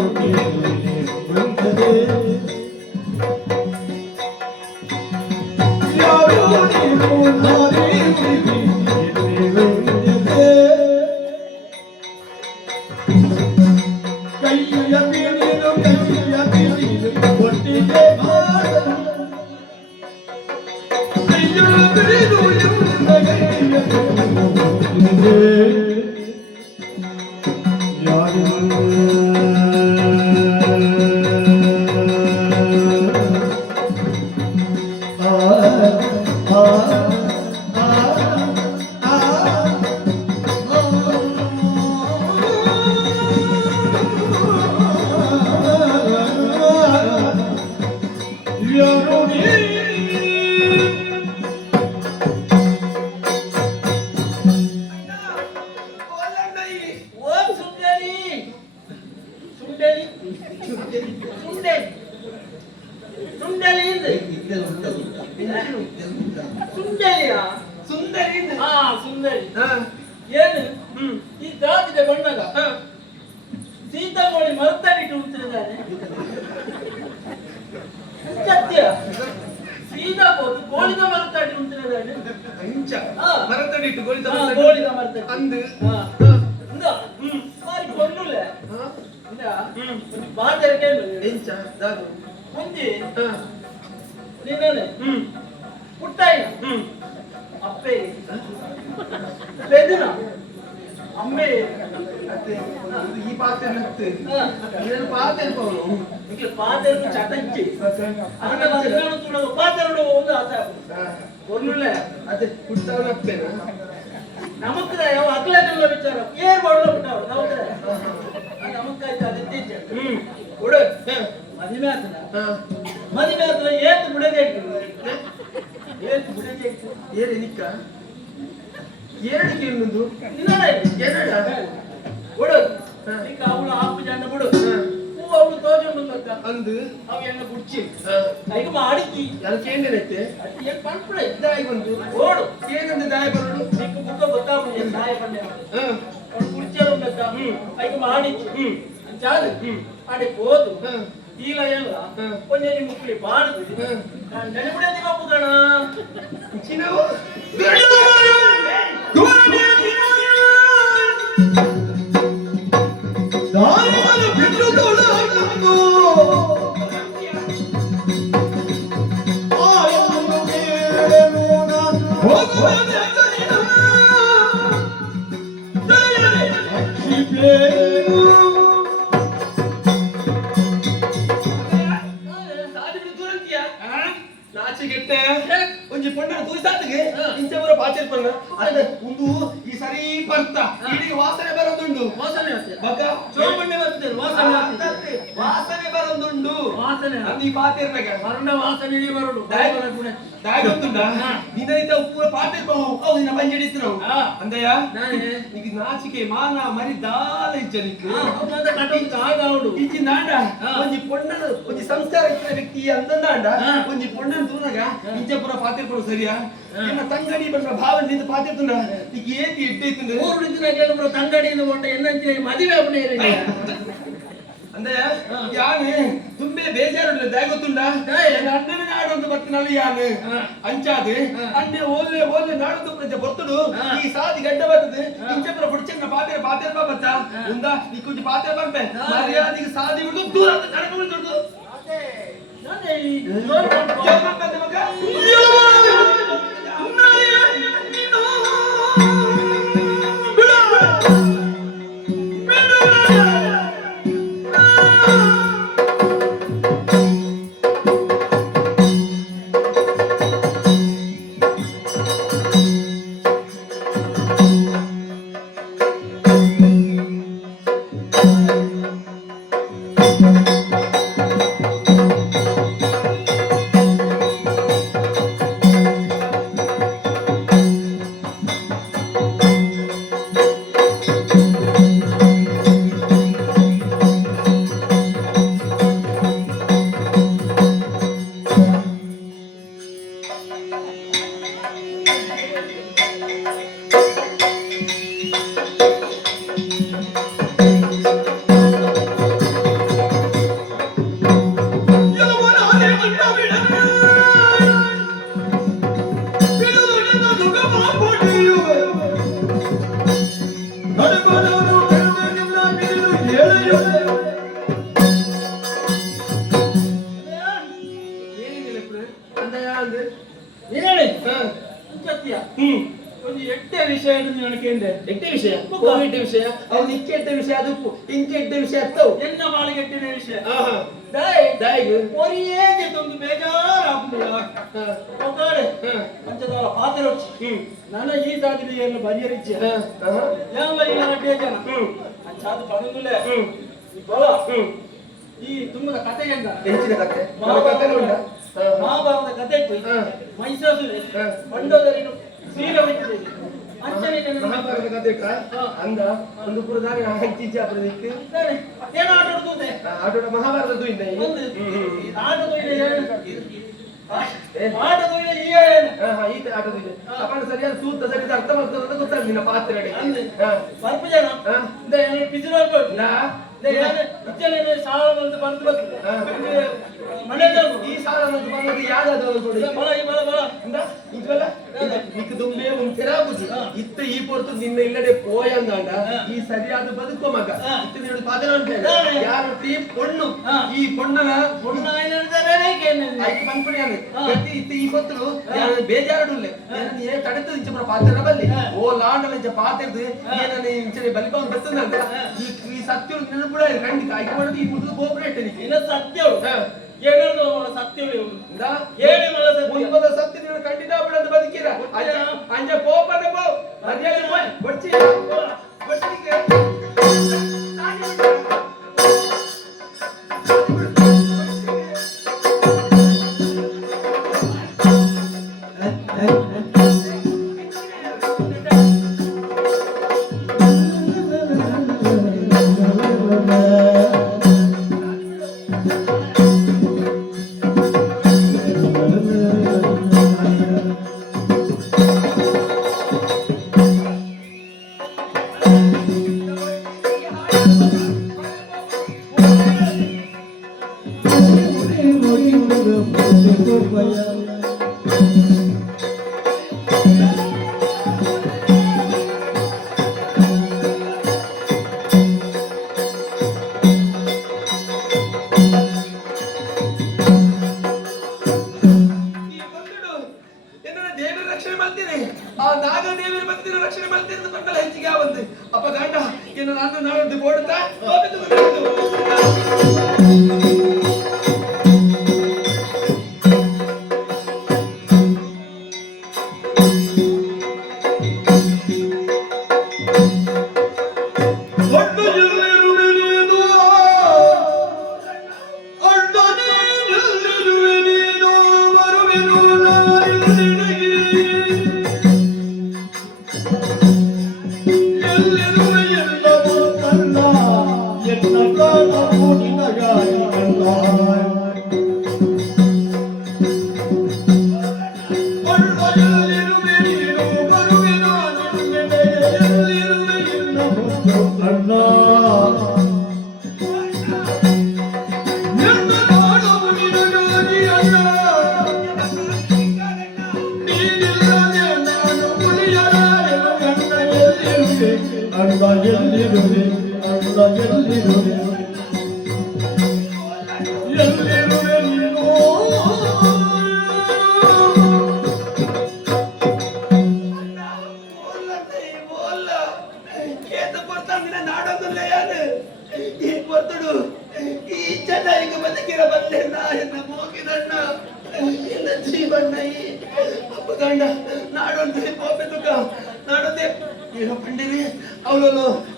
ಸುಂದರಿ ಸುಂದರಿ ಸುಂದರಿ ಸುಂದರಿ ಸುಂದರಿಯಾ ಸುಂದರಿ ಹಾ ಸುಂದರಿ ಏನು ಈ ದಾದಿದೆ ಬಣ್ಣದ ಸೀತಾಮಣಿ ಮರತಡಿಟ್ಟು ಉಂಟಿದ್ದಾನೆ ಸತ್ಯ ಸೀದಾ ಹೋಗಿ ಗೋಳಿದ ಮರತಡಿ ಉಂಟಿದ್ದಾನೆ ಅಂಚ ಹಾ. ಮರತಡಿಟ್ಟು ಗೋಳಿದ ಗೋಳಿದ ಮರತಡಿ ಅಂದು ಮಾರಿ ಕೊಂಡುಲ್ಲ ಬಾಂಧರ ಕೇಳು ಎಂಚ ದಾದು ಮುಂದೆ ನೀನೇ ಪುಟ್ಟಾಯಿನ ಅಪ್ಪೆ ಬೆದಿನ ಅಮ್ಮೆ ಈ ಪಾತ್ರೆ ನತ್ತು ಇದನ್ನು ಪಾತ್ರೆ ಪವನು ಈಗ ಪಾತೆರು ಚಟಂಚಿ ಅದನ್ನ ಬಂದು ತುಳದು ಪಾತೆರು ಒಂದು ಆತ ಕೊರ್ನುಳ್ಳೆ ಅದೇ ಪುಟ್ಟವನಪ್ಪೇನ ನಮಕ್ರ ಯಾವ ಅಕ್ಲಕಲ್ಲ ವಿಚಾರ ಏರ್ ಮಾಡಲು ಬಿಟ್ಟವರು ನಮಕ್ರ ನಮಕ್ಕಾಯ್ತು ಅದಿತ್ತೀಚೆ ಕೊಡ ಮದುವೆ ಆತನ ಮದುವೆ ಆತನ ಏತ್ ಬಿಡದೆ ಏತ್ ಬಿಡದೆ ಏರಿ ನಿಕ್ಕ ಏರಡಿಕೆ ಇನ್ನೊಂದು ನಿನ್ನ ಬಿಡು ಈಗ ಅವಳು ಆಪು ಜನ ಬಿಡು ಹೂ ಅವಳು ತೋಜೊಂಡು ಗೊತ್ತ ಅಂದು ಅವ ಎನ್ನ ಕುಡ್ಚಿ ಈಗ ಮಾಡಿದ್ದಿ ನಾನು ಕೇಂದ್ರೈತೆ ಅದು ಏನ್ ಪಂಪಳೆ ದಾಯಿ ಬಂದು ಓಡು ಏನಂದು ದಾಯಿ ಬರಲು ನಿಕ್ಕ ಬುಕ್ಕ ಗೊತ್ತಾಗ್ಬಿಡಿ ಸಹಾಯ ಪಂಡೆ ಅವಳು ಕುರ್ಚಿಯರು ಗೊತ್ತ ಈಗ ಮಾಡಿದ್ದಿ ಅಂಚಾದು ಮಾಡಿ ಹೋದು ಈಗ ಎಲ್ಲ ಕೊಂಚ ಮುಕ್ಕಳಿ ಬಾಡುದು ನಾನು ನೆನಪಿಡದಿ ಬಾಪುಗಣ ಚಿನ್ನವು ನಾಚಿಗೆಟ್ಟೆ ಒಂಜಿ ಪೊಣ್ಣ ತೂಸಾತಿಗೆ ಇಂಚ ಬರೋ ಪಾಚೆ ಪಣ್ಣ ಅದ ಒಂದು ಈ ಸರಿ ಬರ್ತ ಇಡೀ ವಾಸನೆ ಬರೋದುಂಡು ವಾಸನೆ ಬಕ ಚೋಮಣ್ಣೆ ಬರ್ತದೆ ವಾಸನೆ ವಾಸನೆ ಬರೋದುಂಡು ವಾಸನೆ ಅಂದ್ ಈ ಪಾತೆ ಇರ್ಬೇಕ ಮರಣ ವಾಸನೆ ಬರೋದು ದಾಯ ಗೊತ್ತುಂಡ ನಿನ್ನ ಪೂರ ಪಾತೆ ಅವು ನಿನ್ನ ಬಂಜಡಿತ್ತು ನಾವು ಅಂದಯ್ಯ ನಾನೇ ಈಗ ನಾಚಿಕೆ ಮಾನ ಮರಿ ದಾಲ ಇಜ್ಜನಿಕ್ ಕಟ್ಟೋದು ಆಗಾವಡು ಇಜ್ಜಿ ನಾಂಡ ಒಂಜಿ ಪೊಣ್ಣನ ಒಂಜಿ ಸಂಸ್ಕಾರ ಇತ್ತಿನ ವ್ಯಕ್ತಿ ಅಂದಂದಾಂಡ ಒಂಜಿ ಪೊಣ್ಣನ ತೂನಗ ಇಂಚಪುರ ಪಾತೆ ಕೊಡು ಸರಿಯಾ ನಿನ್ನ ತಂಗಡಿ ಬಂದ ಭಾವನೆ ನಿಂದ ಪಾತೆ ತುಂಡ ಈಗ ಏತಿ ಇಡ್ಡೈತಂದ್ರೆ 3 ದಿನ ಕೆಲವರು ತಂಗಡಿಯಿಂದ ಕೊಂಡ ಎನ್ನಂಚೆ ಮದುವೆ ಅಪ್ಪನೇ ಇರಲಿ ಅಂದಯ್ಯ ಯಾನು ತುಂಬೆ ಬೇಜಾರು ದಾಯ ಗೊತ್ತುಂಡ ಅಣ್ಣನ ನಾಡು ಅಂತ ಬರ್ತೀನಲ್ಲ ಯಾನು ಅಂಚಾದು ಅಣ್ಣೆ ಓಲ್ಲೆ ಓಲ್ಲೆ ನಾಡು ತುಂಬ ಬರ್ತಡು ಈ ಸಾದಿ ಗಡ್ಡ ಬರ್ತದೆ ಇಂಚಪುರ ಬುಡ್ಚನ್ನ ಪಾತೆರ ಪಾತೆರ ಬತ್ತ ಉಂದ ಈ ಕುಂಜಿ ಪಾತೆರ ಬಂಪೆ ಮರ್ಯಾದಿಗೆ ಸಾದಿ ಬಿಡು ದೂರ ಕಣಕೊಂಡು ದುಡ್ಡು ನಾನೇ ಜೋರು ಮಗ ವಿಷಯ ನನಗೆ ಎಟ್ಟೆ ವಿಷಯ ಕೋವಿಡ್ ವಿಷಯ ಅವ್ನು ಇಕ್ಕೆಟ್ಟ ವಿಷಯ ಅದು ಇಂಕೆಟ್ಟ ವಿಷಯ ಅತ್ತವು ಎನ್ನ ಬಾಳಿಗೆಟ್ಟಿನ ವಿಷಯ ಆಹಾ ದಾಯಿಗೆ ಒರಿಯೇಗೆ ತಂದು ಬೇಜಾರಾಗ್ಬಿಡ ಒಕ್ಕಾಡೆ ಪಂಚದಾರ ಪಾತ್ರ ನನ್ನ ಈ ಸಾಗಿದೆಯನ್ನು ಬರಿಯರಿಚ್ಚೆ ಯಾವ ಇಲ್ಲ ಅಡ್ಡಿಯ ಜನ ಅಂಚಾದು ಪಣಗುಲೆ ಈ ಬಲ ಈ ತುಂಬದ ಕತೆ ಎಂದ ಹೆಚ್ಚಿನ ಕತೆ ಮಹಾಭಾರತ ಕತೆ ಇತ್ತು ಮೈಸಾಸುರೆ ಮಂಡೋದರಿನು ಸೀರೆ ಹೊಯ್ತಿದ್ದೇನೆ ಅಂಚನೆ ಮಹಾಭಾರತ ಕತೆ ಅಂದ ಒಂದು ಪುರದಾರಿ ಹಂಚಿಚ್ಚ ಪ್ರದಿಕ್ಕೆ ಏನು ಆಟ ಆಡ್ತದೆ ಆಟೋಡ ಮಹಾಭಾರತದ್ದು ಇಲ್ಲ ಆಟದ ಆಟದ ಈ ಏನು ಈತ ಆಟದ ಇದೆ ಅಪ್ಪನ ಸರಿಯಾದ ಸೂತ್ರ ಸರಿಯಾದ ಅರ್ಥ ಮಾಡ್ತದೆ ಅಂತ ಗೊತ್ತಾಗ ನಿನ್ನ ಪಾತ್ರೆ ಸ್ವಲ್ಪ ಜನ ಪಿಸಿರೋಲ್ಲ ಸಾಲ ಬಂದು ಬಂದು ಬರ್ತದೆ ಮನೆ ಈ ಸಾಲ ಬಂದು ಯಾವ್ದಾದ್ರು ಕೊಡಿ ಬಲ ಈ ಬಲ ಬಲ ಇದ್ವಲ್ಲ ನಿಕ್ ದುಂಬೆ ಮುಂಚೆರಾಗುದು ಇತ್ತ ಈ ಪೊರ್ತು ನಿನ್ನ ಇಲ್ಲಡೆ ಪೋಯಂದಾಂಡ ಈ ಸರಿಯಾದ ಬದುಕೋ ಮಗ ಇತ್ತ ನೀಡು ಪಾದನ ಅಂತ ಯಾರು ಈ ಪೊಣ್ಣು ಈ ಪೊಣ್ಣನ ಪೊಣ್ಣ ಏನಿರ್ತಾರೆ ಆಯ್ತು ಬಂದ್ಬಿಡಿ ಗಟ್ಟಿ ಇತ್ತ ಈ ಪೊತ್ತು ಬೇಜಾರುಡ್ಲೆ ಏ ತಡೆದು ಇಂಚ ಪಾತ್ರ ಬಲ್ಲಿ ಓ ಲಾಂಡಲ ಇಂಚ ಪಾತಿರ್ದು ಏನನ್ನ ಇಂಚನೆ ಬಲಿಪಾವನ್ ಬರ್ತದಂತ ಈ ಸತ್ಯ ನೆನಪುಡ ಖಂಡಿತ ಆಯ್ಕೆ ಮಾಡೋದು ಈ ಪುಸ್ತಕ ಗೋಪುರ ಇಟ್ಟನಿಗೆ ಇನ್ನ ಸತ್ಯವು ಏನಾದ್ರು ಸತ್ಯವು ಹೇಳಿ ಮಲ ಮುಂಬದ ಸತ್ಯ ನೀವು ಖಂಡಿತ ಬಿಡೋದು ಬದುಕಿರ ಅಂಜ ಪೋಪದ ಪೋ ಮರ್ಯಾದೆ ಬಡ್ಚಿ ಬಡ್ಚಿಗೆ ಅಪ್ಪ ಗಂಡ ಏನು ನಾನು ನಾಳದ್ದು ಬೋಡುತ್ತಾ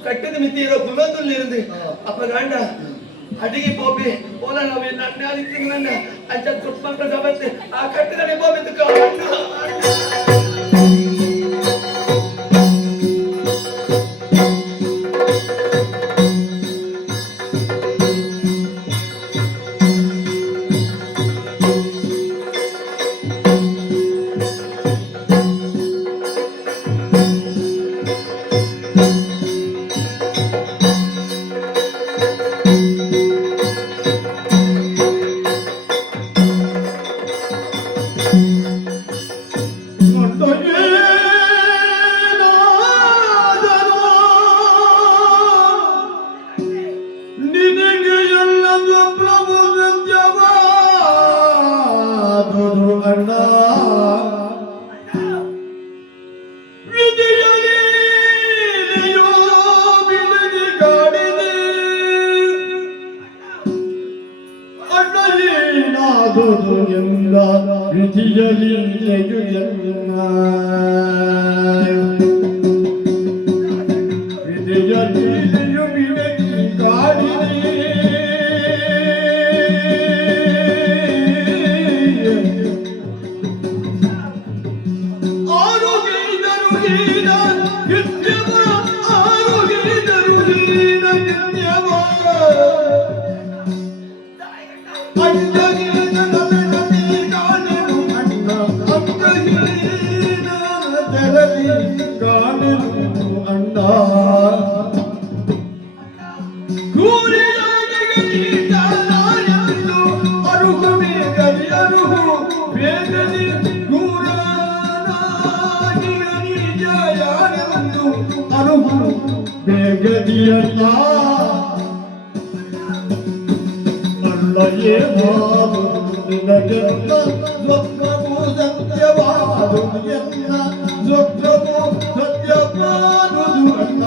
கட்டது மித்தியோ புல்லோந்துள்ள இருந்து அப்ப காண்ட அடிகி போப்பி போல நாவே நன்ன அடிக்கிறேன் அஞ்ச துப்பங்க சபத்து ஆ கட்டதே போபத்துக்கு ಅಣ್ಣಯ್ಯನಾದುದು ಎಂದ ವಿಧಿಯಲಿ ತೆಗೆಯನ್ನ ವಿಧಿಯಲಿ ತೆಗೆಯುವಿನಗಿ ಕಾಡಿದೆ ಬೇಗದಿಯಲ್ಲ ಅಲ್ಲಯೇ ಮಾದು ನಿನಗೆಲ್ಲ ಸ್ವಪ್ನವು ಸತ್ಯವಾದುದು ಎಲ್ಲ ಸ್ವಪ್ನವು ಸತ್ಯವಾದುದು ಅಲ್ಲ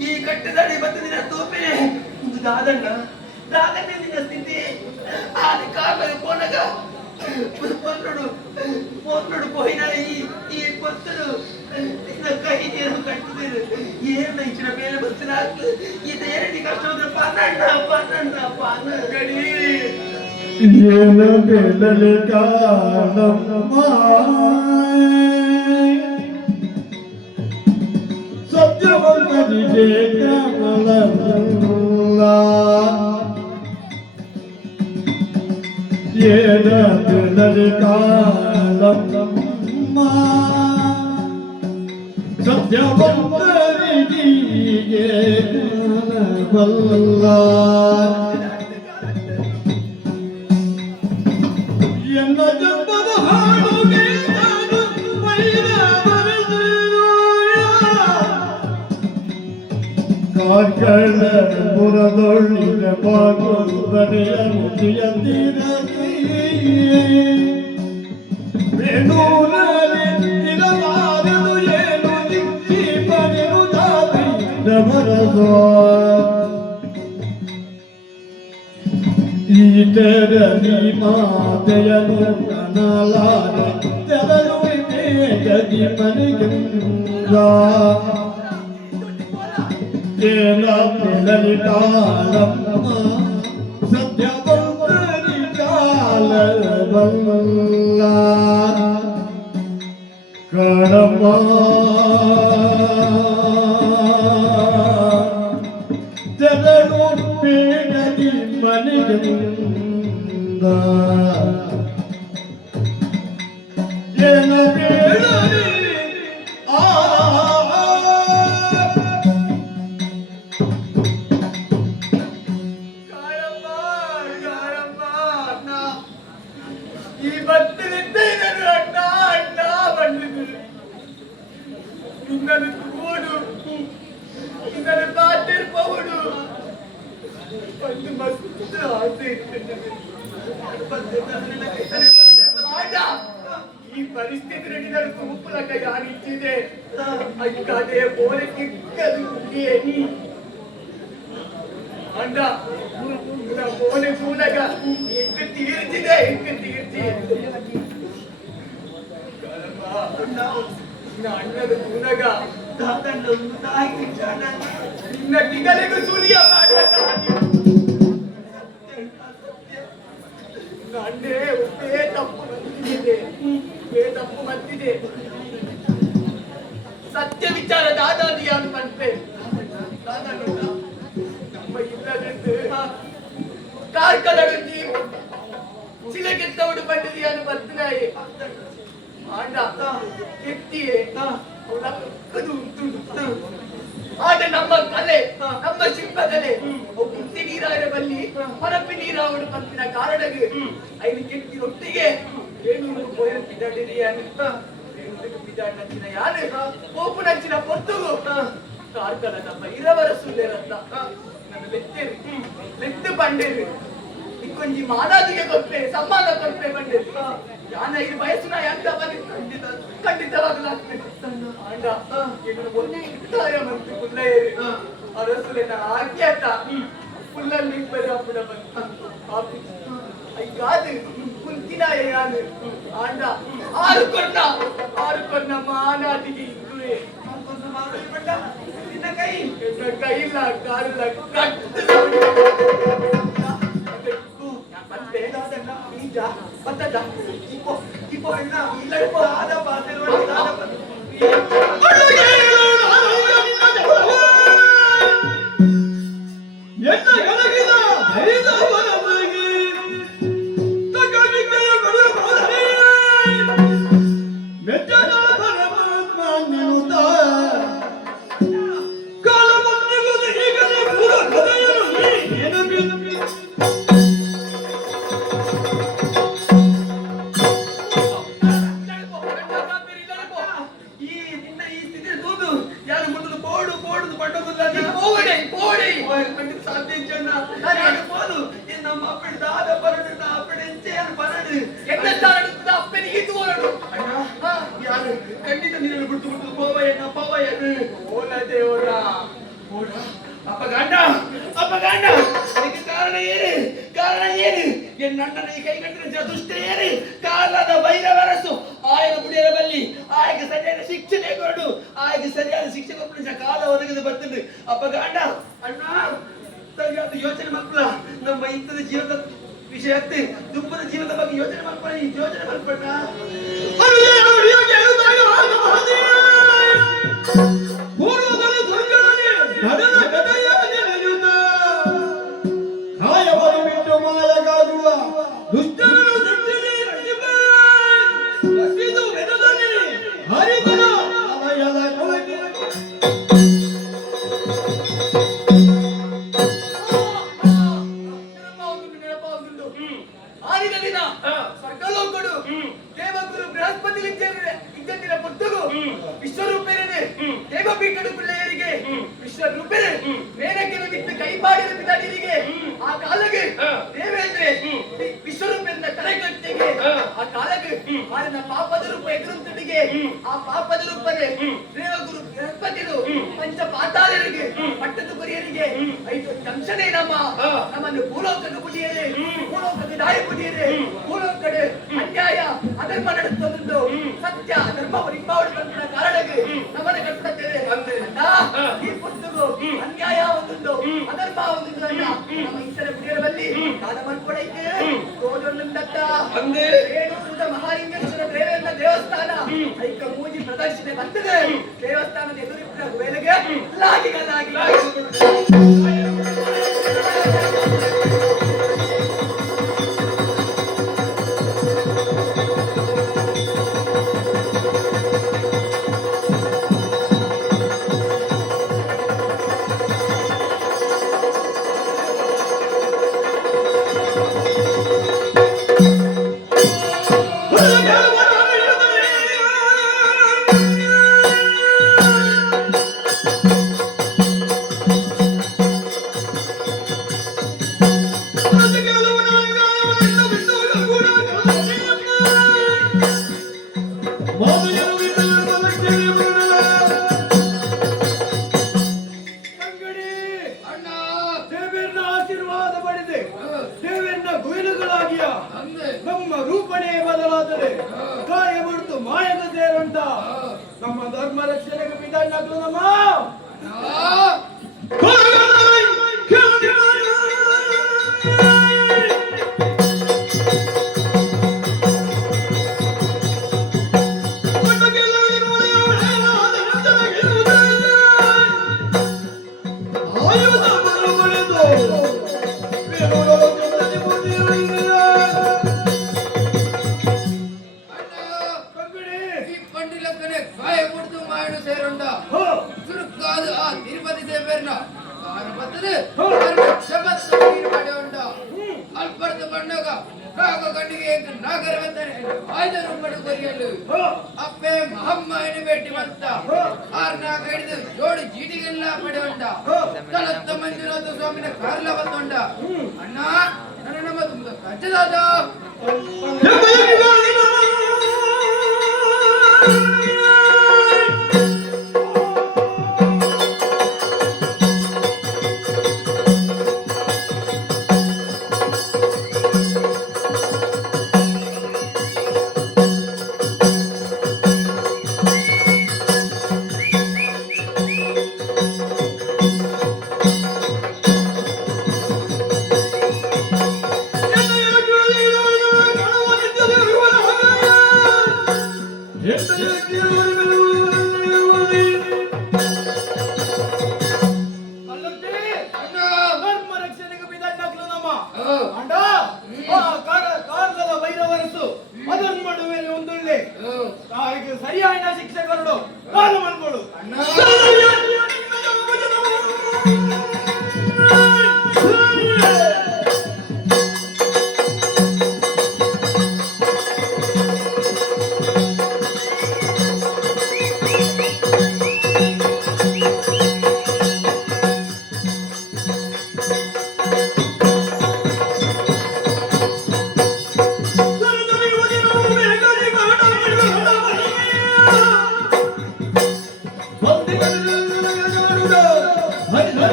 ఈ కట్టుదాడి బతిన తోపే ముందు దాదన్న దాదన్నే నిన్న స్థితి అది కాకలి పోనగా పొన్నుడు పోయిన ఈ పొత్తుడు నిన్న కై నేను కట్టుదేరు ఏం ఇచ్చిన పేరు వచ్చిన ఇది ఏంటి కష్టం పన్న గడి ఏన ಬೆಳಲಿ ಕಾಲಮ್ಮ ಸತ್ಯವನ್ನದಿಗೆ ಕಮಲಲ್ಲ ಏನ ಬೆಳಲಿ ಕಾಲಮ್ಮ ಸತ್ಯವನ್ನದಿಗೆ ಕಮಲಲ್ಲ ಎನ್ನ ಜನ್ಮದ ಹಾಡುಗೆ ನಾನು ವೈರ ಕಾರ್ಕಳ ಪುರದೊಳ್ಳಿನ ಪಾಗುವುದನೆಯ ಮುಗಿಯಂದಿರಲಿ ಬೇನೂರಲ್ಲಿ ಇರಬಾರದು ಏನು ದಿಕ್ಕಿ ಪಡೆದು ದಾರಿ ನವರದೋ ಈತರಲಿ ಮಾತೆಯನು ಕನಲಾರೆ ತೆರಳುವೆ ಮೇಘದಿ ಮನೆಗೆಂದ ಏನ ಬೆಳಲಿ ಕಾಲಮ್ಮ ಸತ್ಯವನ್ನದಿ ಕಾಲವಲ್ಲ ಕಡಮ್ಮ ತೆರಳು ಬೇಡದಿ ಮನೆಗೆಂದ ಏನ ಬೇಡದಿ ಈ ಭಕ್ತನಿದ್ದ ಅಣ್ಣ ಅಣ್ಣ ಬಂದಿದ್ದು ನಿನ್ನನ್ನು ಕೂಡು ನಿನ್ನನ್ನು ಕಾತಿರ್ಬಹುದು ಒಂದು ಮಸ್ತ್ ಆಸೆ ಈ ಪರಿಸ್ಥಿತಿ ನಡಿದರೆ ಗುಂಪುಲಕ ಯಾರಿಚ್ಚಿದೆ ಅಕ್ಕದೇ ಬೋರೆ ಕಿಕ್ಕದು ಅಂಡ ಬೋನೆ ಕೂಡಗ ಎಕ್ಕ ತೀರ್ಚಿದೆ ಅಣ್ಣದ ಕೂಡಗ ನಿನ್ನ ಟಿಗಲಿಗೂ ಸುಲಿಯ ಮಾಡಕ ಅಣ್ಣೆ ಒಪ್ಪೇ ತಪ್ಪು ಮತ್ತಿದೆ ಸತ್ಯ ವಿಚಾರ ದಾದಾದಿಯ ಅಂತಂತೆ ನಮ್ಮ ಇಲ್ಲದೆಂದು ಕಾರ್ಕಳದಲ್ಲಿ ಶಿಲೆಗೆ எத்தோடு பட்டுதியான பத்துனாயே ஆண்டா எத்தியே ಆಟ ನಮ್ಮ ಕಲೆ ನಮ್ಮ ಶಿಲ್ಪಕಲೆ ಕುಂತಿ ನೀರಾಡ ಬಲ್ಲಿ ಹೊರಪಿ ನೀರಾವಡು ಪಂಪಿನ ಕಾರಣಗೆ ಐದು ಕೆಟ್ಟಿ ಒಟ್ಟಿಗೆ ಏನು ಪೋಯಂತಿದ್ದೀರಿ ಅಂತ ನಂಚಿನ ಯಾರು ಕೋಪು ನಂಚಿನ ಪೊತ್ತುಗು ಕಾರ್ಕಳ ನಮ್ಮ ಇರವರ ಸುಳ್ಳೇರಂತ ನನ್ನ ಲೆತ್ತು ಬಂಡೇರಿ ಇಕ್ಕೊಂಜಿ ಮಾನಾದಿಗೆ ಕೊಟ್ಟೆ ಸಮ್ಮಾನ ಕೊಟ್ಟೆ ಬಂಡೇರಿ ಯಾನ ಇದು ವಯಸ್ಸಿನ ಎಂತ ಬನ್ನಿ ಖಂಡಿತವಾಗಲಾಗ್ತದೆ ಆಂಡ ಏನು ಮೊನ್ನೆ ಇಟ್ಟಾಯ ಮತ್ತು ಪುಲ್ಲೇರಿ ಅರಸುಲೆನ ಆಜ್ಞಾತ ಪುಲ್ಲಲ್ಲಿ ಬರಪುಡ ಬಂತು ಅಯ್ಯಾದು ಕುಂತಿನಾಯ ಯಾನು ಆಂಡ ಆರುಕೊನ್ನ ಮಾನಾದಿಗೆ ಇರುವೆ ನಿನ್ನ ಕೈಯಿಲ್ಲ ಕಾರಿಲ್ಲ ಕಟ್ಟು ಮತ್ತೆ ಬೀಜ ಭತ್ತದ இப்போ என்ன இல்ல இப்போ ஆத பாத்துறோம் என்ன கலகித தைத வரலகி தகனிக்கே ಬರಬರೇ ಮೆಚ್ಚನ ಪರಮಾತ್ಮ ನಿನುತ ಕಾಲಮನ್ನಿಗೂ ಈಗಲೇ ಪೂರ ಕಥೆಯನ್ನು ಏನು ಖಂಡಿತ ನೀನು ಬಿಟ್ಟು ಪೋವಯ್ಯನು ಓಲ ದೇವರ ಅಪ್ಪಗಾಂಡ ಅದಕ್ಕೆ ಕಾರಣ ಏನು ಎನ್ನಣ್ಣನ ಈ ಕೈಗಂಡಿನ ದುಷ್ಟ ಏರಿ ಕಾಲದ ಭೈರವರಸು ಆಯನ ಬುಡಿಯರ ಬಲ್ಲಿ ಆಯ್ಕೆ ಸರಿಯಾದ ಶಿಕ್ಷೆ ಕೊಡು ಆಯ್ಕೆ ಸರಿಯಾದ ಶಿಕ್ಷೆ ಕೊಟ್ಟು ಕಾಲ ಒದಗಿದು ಬರ್ತೀನಿ ಅಪ್ಪಗಾಂಡ ಅಣ್ಣ ಸರಿಯಾದ ಯೋಚನೆ ಮಕ್ಕಳ ನಮ್ಮ ಇಂಥದ ಜೀವನದ ವಿಷಯ ದುಃಖದ ಜೀವನದ ಬಗ್ಗೆ ಯೋಚನೆ ಮಾಡ್ಬೇಡ ಸರ್ಕಲೋಕಡು ದೇವಗುರು ಬೃಹಸ್ಪತಿ ಇದ್ದಂದಿನ ಪುತ್ತಗು ವಿಶ್ವರೂಪೇರನೆ ದೇವಪೀಠದ ಪಿಳ್ಳೆಯರಿಗೆ ವಿಶ್ವರೂಪೇರೆ ಮೇನಕ್ಕೆ ಬಿಟ್ಟು ಕೈಪಾಡಿದ ಪಿತಾಡಿರಿಗೆ ಆ ಕಾಲಗೆ ದೇವೇಂದ್ರೆ ವಿಶ್ವರೂಪೇಂದ್ರ ಕರೆಗಟ್ಟಿಗೆ ಆ ಕಾಲಗೆ ಮಾಡಿದ ಪಾಪದ ರೂಪ ಎದುರುಂತಡಿಗೆ ಆ ಪಾಪದ ರೂಪನೆ ದೇವಗುರು ಬೃಹಸ್ಪತಿರು ಪಂಚ ಪಾತಾಳರಿಗೆ ಪಟ್ಟದ ಗುರಿಯರಿಗೆ ಐದು ಜಂಕ್ಷನೇ ನಮ್ಮನ್ನು ಭೂಲೋಕದ ಬುಡಿಯರೆ ಭೂಲೋಕದ ದಾಯಿ ಬುಡಿಯರೆ ಭೂಲೋಕಡೆ ಅನ್ಯಾಯ ಅಧರ್ಮ ನಡೆಸುವುದು ಸತ್ಯ ಧರ್ಮವನ್ನು ಹಿಂಬಾವಳಿ ಕಲ್ಪನ ಕಾರಣಕ್ಕೆ ನಮ್ಮನ್ನು ಕಲ್ಪುತ್ತೇವೆ ಈ ಪುಸ್ತಕ ಅನ್ಯಾಯ ಒಂದೊಂದು ಅಧರ್ಮ ಒಂದೊಂದು ನಮ್ಮ ಇತರ ಬುಡಿಯರಲ್ಲಿ ದಾನ ಮಾಡ್ಕೊಡೈತೆ ರೋಜೊಂದತ್ತ ರೇಣುಸುತ ಮಹಾಲಿಂಗೇಶ್ವರ ದೇವೇಂದ್ರ ದೇವಸ್ಥಾನ ಐಕ ಮೂಜಿ ಪ್ರದರ್ಶನ ಬಂದಿದೆ ದೇವಸ್ಥಾನದ ಎದುರಿನ ವೇಳೆಗೆ ಲಾಗಿ ನಮ್ಮ ರೂಪಣೆ ಬದಲಾದರೆ ಕಾಯ ಬಿಡ್ತು ಮಾಯದ ಸೇರಂತ ನಮ್ಮ ಧರ್ಮ ರಕ್ಷಣೆಗೆ ಬಿದ್ದಣ್ಣಗಳು ನಮ್ಮ ಆಯ್ದರು ಬಡುಗರಿಯಲು ಅಪ್ಪೆ ಮಹಮ್ಮಾಯಿನ ಭೇಟಿ ಬಂತ ಆರ್ನಾಗ ಹಿಡಿದು ಜೋಡಿ ಜೀಟಿಗೆಲ್ಲ ಪಡೆಯುಂಡ ತಲತ್ತ ಮಂಜುನಾಥ ಸ್ವಾಮಿನ ಕಾರ್ಲ ಬಂದುಂಡ ಅಣ್ಣ ನನ್ನ ನಮ್ಮ ತುಂಬ ಕಚ್ಚದಾದ ಸರಿಯಾದ ಶಿಕ್ಷಕರು ಕಾಲು ಮಾಡ್ಕೊಡು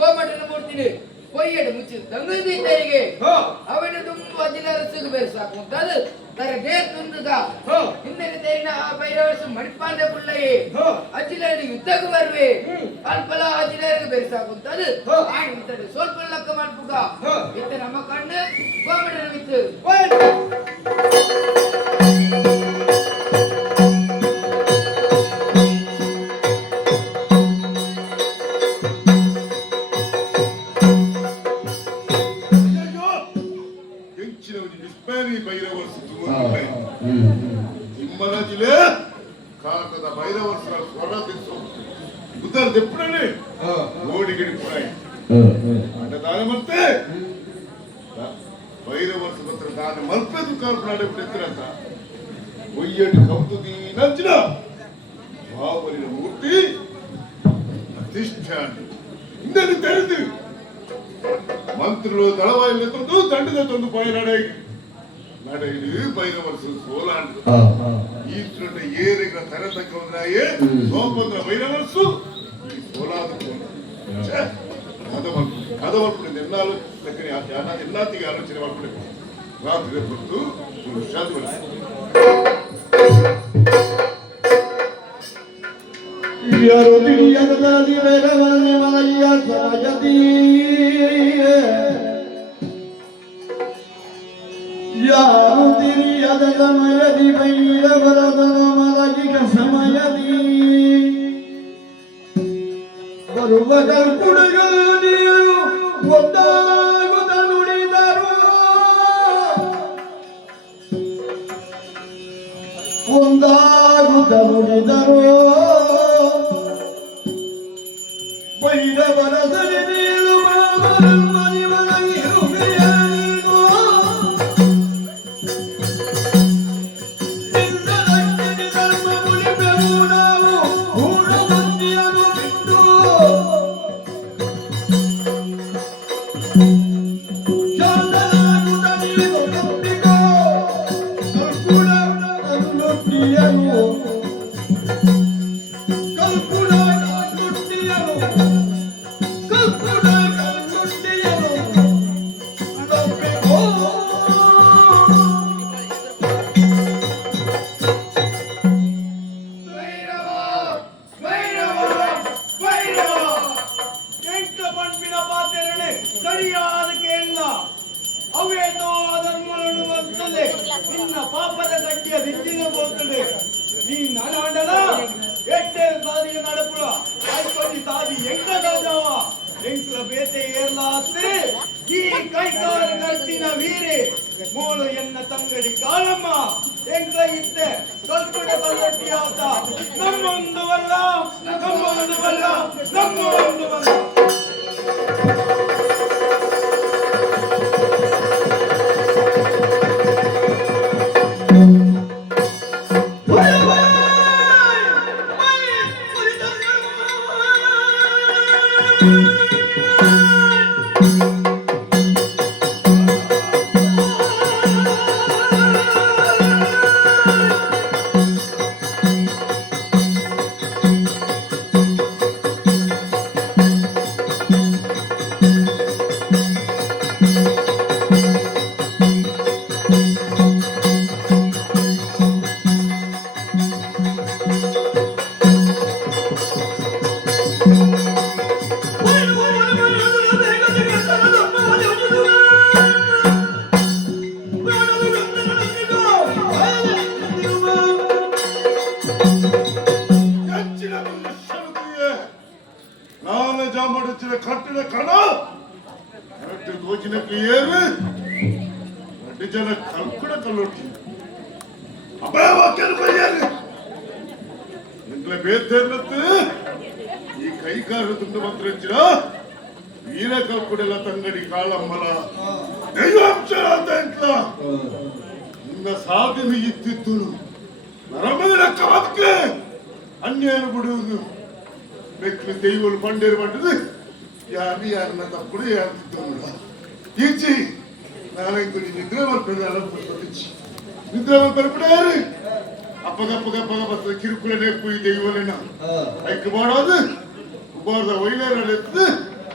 ಗೋಮಟನ ಮೂರ್ತಿನಿ ಕೊಯ್ಯಡು ಮುಚ್ಚಿ ತಂಗದಿದ್ದರಿಗೆ ಅವನ ತುಂಬ ಅಜಿಲಾರಸು ಬೇರೆ ಸಾಕು ಅದು ತರ ದೇರ್ ತುಂದುಗ ಹಿಂದಿನ ತೇರಿನ ಆ ಬೈರವರ್ಸು ಮಡಿಪಾಂಡೆ ಬುಳ್ಳಯೇ ಅಜಿಲಾರಿ ಯುದ್ಧಕ್ಕೆ ಬರುವೆ ಅಲ್ಪಲ ಅಜಿಲಾರಿಗೆ ಬೇರೆ ಸಾಕು ಅದು ಆಯ್ತು ಸ್ವಲ್ಪ ಲಕ್ಕ ಮಾಡ್ಬುಗ ಇತ್ತ ನಮ್ಮ ಕಣ್ಣು ಗೋಮಟನ ಬಿತ್ತು ಜಿಲ್ಲೆ ಕಾಕದ ಭೈರವರ್ಸರ ಸ್ವರ ತಿತ್ತು ಉದ್ದರ್ ದೆಪ್ಪಣೆ ನೋಡಿ ಗಿಡಿಪುರಾಯಿ ದಾನ ಮತ್ತೆ ಭೈರವರ್ಸದ ಹತ್ರ ದಾನ ಮಲ್ಪೆದು ಕಾರ್ಪಣೆ ಬಿಟ್ಟಿದ್ರಂತ ಒಯ್ಯಟ್ಟು ಕೌತುದಿ ನಂಚಿನ ಬಾಬರಿನ ಮೂರ್ತಿ ಅಧಿಷ್ಠಾನ ಹಿಂದೆ ತೆರೆದು ಮಂತ್ರಿಗಳು ದಳವಾಯಿಲೆ ತಂದು ದಂಡದ ತಂದು ಪಯನಾಡಿ ನಡೆಯಲಿ ಭೈರವರ್ಸ ಸೋಲಾಂಡ್ ಈಶ್ವರ ಏರಿಗ ತರತಕ್ಕ ಒಂದಾಯೇ ಸೋಪಂದ್ರ ಭೈರವರ್ಸು ಈ ಸೋಲಾದ ಕದ ಮಾಡ್ಕೊಂಡಿದ್ದೆ ಎಲ್ಲಾರು ಎಲ್ಲಾತಿಗೆ ಆಲೋಚನೆ ಮಾಡ್ಕೊಂಡಿದ್ದೆ ರಾತ್ರಿ ಹೊತ್ತು ಯಾರು ತಿಳಿಯದ ಭೈರವನೇ ಮಲಯ್ಯ ಸಹಜತಿ ಯಾರು ತಿಳಿಯದ ಸಮಯದಿ ಭೈರವರದನ ಮಲಗಿಕ ಸಮಯದಿ ಬರುವ ಕಲ್ಪುಡಗಳು ನೀವು ಒಂದಾಗುತ್ತ ನುಡಿದರು ಒಂದಾಗುತ್ತ ನುಡಿದರು ಭೈರವರ ಸರಿ ನೀಳು ಮನಿ ಮನಗಿರುವೆಯ ಪಾಪದ ಗಟ್ಟಿಯ ಬಿದ್ದಿನ ಹೋಗ್ತದೆ ಈ ನಾಡಾಂಡಲ ಎಟ್ಟೆ ಸಾದಿಯ ನಡಪುಳ ಆಯ್ಕೊಡಿ ಸಾದಿ ಎಂಕ ಜಾವ ಎಂಕ್ಲ ಬೇತೆ ಏರ್ಲಾಸ್ತೆ ಈ ಕೈಕಾರ ಕರ್ತಿನ ವೀರೆ ಮೂಳು ಎನ್ನ ತಂಗಡಿ ಕಾಲಮ್ಮ ಎಂಕ ಇದ್ದೆ ಕಲ್ಪುಡ ಕಲ್ಲಟ್ಟಿ ಆತ ನಮ್ಮೊಂದುವಲ್ಲ ನಮ್ಮೊಂದುವಲ್ಲ ನಮ್ಮೊಂದುವಲ್ಲ. கட்டிட கணா தோச்சின ஏறு ஜன கல்குட கல்லொட்டி அப்பே வாக்கல் பையரு ನಿಂಗ್ಲೆ ಬೇತೇನತ್ತು ಈ ಕೈಕಾರು ತುಂಡು ಮಂತ್ರಿಂಚಿರ ವೀರ ಕಲ್ಕುಡೆಲ್ಲ ತಂಗಡಿ ಕಾಳಮ್ಮಲ ದೈವಾಂಶ ಅಂತ ಇಂಟ್ಲ ನಿನ್ನ ಸಾಧನೆ ಇತ್ತಿತ್ತು ನರಮದ ಕಾತ್ಕೆ ಅನ್ಯಾಯ ಬಿಡುವುದು ಬೆಕ್ಕು ದೈವಲು ಪಂಡೇರು ಪಂಡದು ಯಾರು ಯಾರನ್ನ ತಪ್ಪುಡು ಯಾರು ತಿದ್ದು ಈಚಿ ನಾನೈತು ನಿದ್ರೆ ಬರ್ಪದೆ ಅಲ್ಲ ನಿದ್ರೆ ಬರ್ಪಡೆ ಯಾರು ಅಪ್ಪಗಪ್ಪಗಪ್ಪಗ ಬರ್ತದೆ ಕಿರುಕುಳನೆ ಕುಯ್ ದೈವಲೇನ ಐಕ್ ಮಾಡೋದು ಉಬಾರ್ದ ಒಯ್ಲೇರ ಎತ್ತು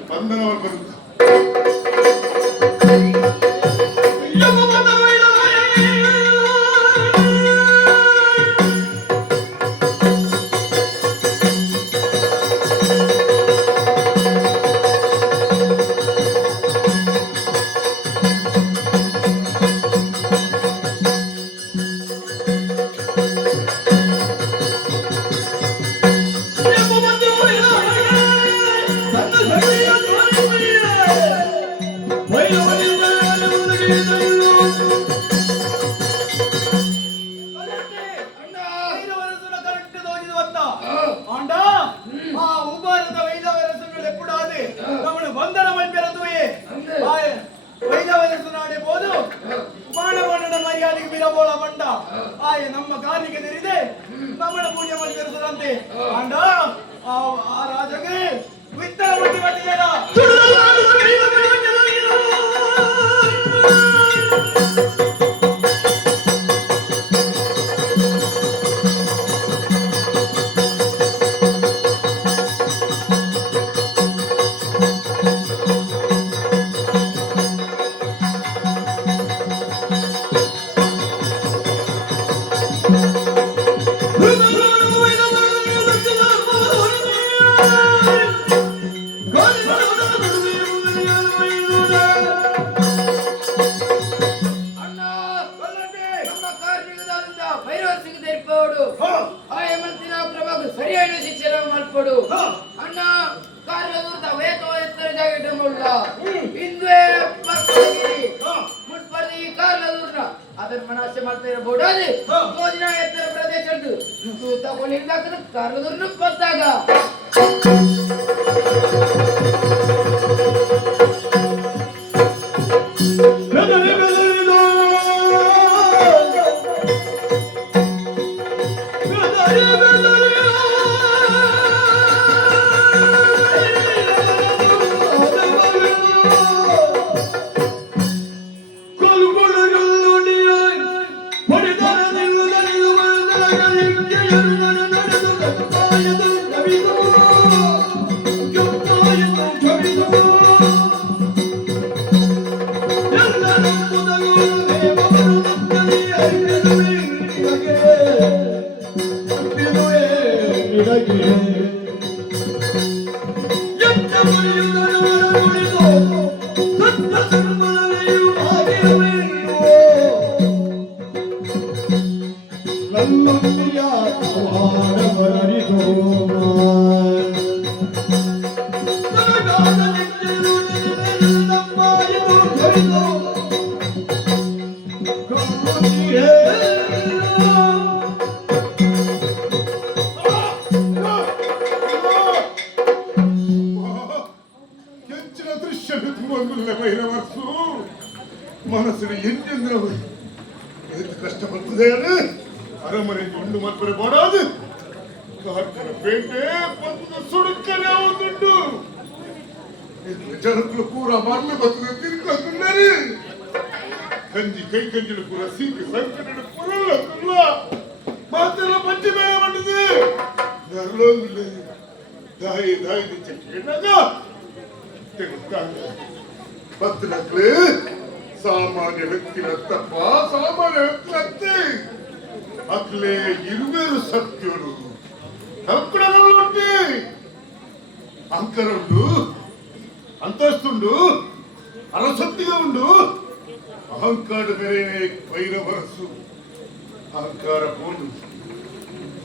ಬಂಧನವರ್ ಬರುತ್ತೆ ನಮ್ಮ ಕಾರ್ಯಕ್ಕೆ ತೆರೆದೆ ನಮ್ಮ ಪೂಜೆ ಮಾಡಿರುತ್ತಂತೆ ಅಂಡ ಆ ರಾಜಗೆ ವಿತ್ತಲ ಬಟ್ಟಿ ಬಟ್ಟಿಯಲ್ಲ ಸರಿಯಾದ ಶಿಕ್ಷಣ ಮಾಡ್ಕೊಡು ಅಣ್ಣ ಕಾರ್ಯದ ವೇತೋ ಎತ್ತರ ಜಾಗ ಹಿಂದುವೆ ಮುಟ್ಪರ್ದು ಈ ಕಾರ್ಯದ ಅದನ್ನ ಮನಸ್ಸೆ ಮಾಡ್ತಾ ಇರಬಹುದು ಭೋಜನ ಎತ್ತರ ಪ್ರದೇಶ ಉಂಟು ತಗೊಂಡಿದ್ದ ಕಾರ್ಯದವ್ರನ್ನು ಬಂದಾಗ ಹೆಚ್ಚಿನ ದೃಶ್ಯ ಬಂದಿಲ್ಲ ಭೈರವರ್ಸು ಮನಸ್ಸಿನ ಎಂಜೆಂದು ಎಷ್ಟು ಕಷ್ಟ ಬರ್ತದೆ ಅರಮನೆ ಉಂಡು ಮಲ್ಪರೆ ಬೋಡಾದು ಕಾರ್ಕಳ ಪೇಟೆ ಬಂದು ಸುಡುಕನೆ ಒಂದುಂಟು ಜನಕ್ಕಳು ಪೂರ ಮಣ್ಣು ಬರ್ತದೆ ತಿರ್ಕೊಂಡ್ರೆ ಕಂಜಿ ಕೈ ಕಂಜಿಲು ಪೂರ ಸೀಕೆ ಸಂಕಟ ಪೂರಲ್ಲ ಮಾತೆಲ್ಲ ಪಂಚಿ ಬೇರೆ ಮಾಡಿದೆ ದಾಯಿ ದಾಯಿ ಚೆಕ್ಕಿನಾಗ ಭಕ್ತನಕ್ಲೆ ಸಾಮಾನ್ಯ ವ್ಯಕ್ತಿನ ತಪ್ಪ ಸಾಮಾನ್ಯ ವ್ಯಕ್ತಿ ಅಕ್ಲೆ ಇರುವೇರು ಸತ್ಯರು ಕಲ್ಪನೆಗಳುಂಟು ಅಂಕರುಂಡು ಅಂತಸ್ತುಂಡು ಅರಸತ್ತಿಗೆ ಉಂಡು ಅಹಂಕಾರ ಬೇರೆ ಭೈರವರಸು ಅಹಂಕಾರ ಬೋದು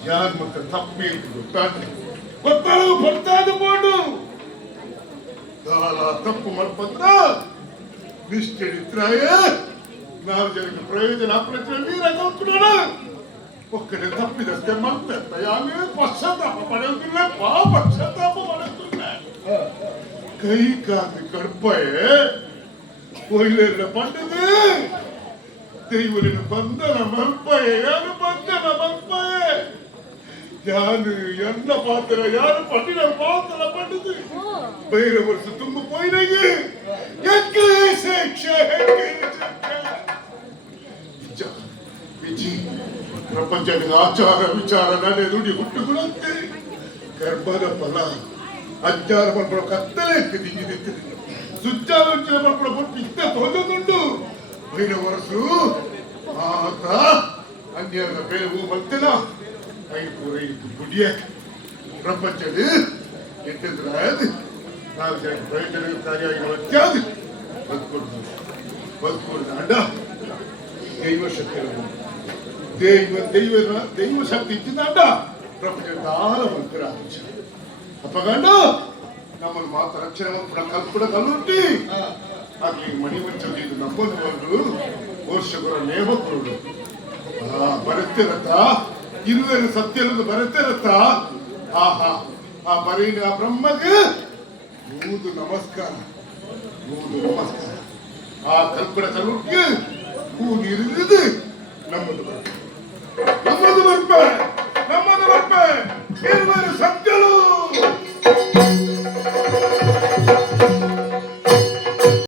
ಯಾರು ಮತ್ತೆ ತಪ್ಪಿ ಗೊತ್ತಾಗ ಬರ್ತಾದ ಬೋದು ತಪ್ಪು ಮಲ್ಪಂದ್ರ ನಿಷ್ಠೆ ನಿತ್ರಾಯ 4 ಜನಕ್ಕೆ ಪ್ರಯೋಜನ ಅಪ್ರಚನೆ ನೀರಾಗ ಒಕ್ಕಡೆ ತಪ್ಪಿದಷ್ಟೇ ಮರ್ತಂತ ಯಾವೇ ಪಶ್ಚಾತ್ತಾಪ ಪಡೆಯುತ್ತಿಲ್ಲ ಪಶ್ಚಾತ್ತಾಪ ಪಡೆಯುತ್ತಿಲ್ಲ ಕೈ ಕಾಂತಿ ಕಡ್ಪಯೇ ಕೊಯ್ಲೆಲ್ಲ ಪಂಡದೆ ದೈವಲಿನ ಬಂಧನ ಮಲ್ಪಯೇ ಯಾರು ಬಂಧನ ಮಲ್ಪಯೇ ಯಾರು ಎಲ್ಲ ಪಾತ್ರ ಯಾರು ಪಟ್ಟಿನ ಪಾತ್ರ ಪಟ್ಟದು ಬೇರೆ ವರ್ಷ ತುಂಬ ಪೋಯಿನಾಗಿ ವಿಜಿ ಪ್ರಪಂಚದ ಆಚಾರ ವಿಚಾರ ನಡೆ ನುಡಿ ಹುಟ್ಟುಗಳಂತೆ ಗರ್ಭದ ಫಲ ಅಜ್ಜಾರ ಮಕ್ಕಳು ಕತ್ತಲೆ ದಿಗಿದಿತ್ತು ಸುಚ್ಚಾಲೋಚನೆ ಮಕ್ಕಳು ಕೊಟ್ಟು ಇತ್ತ ತೋಜದುಂಡು ಬೇರೆ ವರ್ಷು ಆತ ಅನ್ಯದ ಬೇವು ಮತ್ತನ ಐದು ಬುಡಿಯ ಪ್ರಪಂಚದ ಎಟ್ಟಿದ್ರಾದ 4 ಜನ ಪ್ರಯೋಜನಕಾರಿಯಾಗಿ ವ್ಯಕ್ತಿಯಾದ ಬದುಕೊಡ್ದು ಅಡ್ಡ ದೈವ ಶಕ್ತಿ ದೈವ ಶಕ್ತಿ ಇಚ್ಚಿದ ಅಡ್ಡ ಪ್ರಪಂಚದ ಮಂತ್ರ ಅಪ್ಪಗಂಡ ನಮ್ಮನ್ನು ಮಾತ್ರ ರಕ್ಷಣೆ ಕಲ್ಪಡ ಕಲ್ಲುಂಟಿ ಆಗ್ಲಿ ಮಣಿ ಮಂಚಲ್ಲಿ ಇದು ನಮ್ಮನ್ನು ಬಂದು ವರ್ಷಗಳ ನೇಮಕರು ಬರುತ್ತಿರತ್ತ ಇರುವೆರು ಸತ್ಯನದು ಬರುತ್ತಿರತ್ತ ಆಹಾ ಆ ಬರೀನ ಬ್ರಹ್ಮಗೆ ಮೂದು ನಮಸ್ಕಾರ ಆ ಕಲ್ಪಡ ಕಲ್ಲುಂಟಿ ಹೂ ನೀರಿದ್ದು ನಮ್ಮದು ಬರ್ತಾರೆ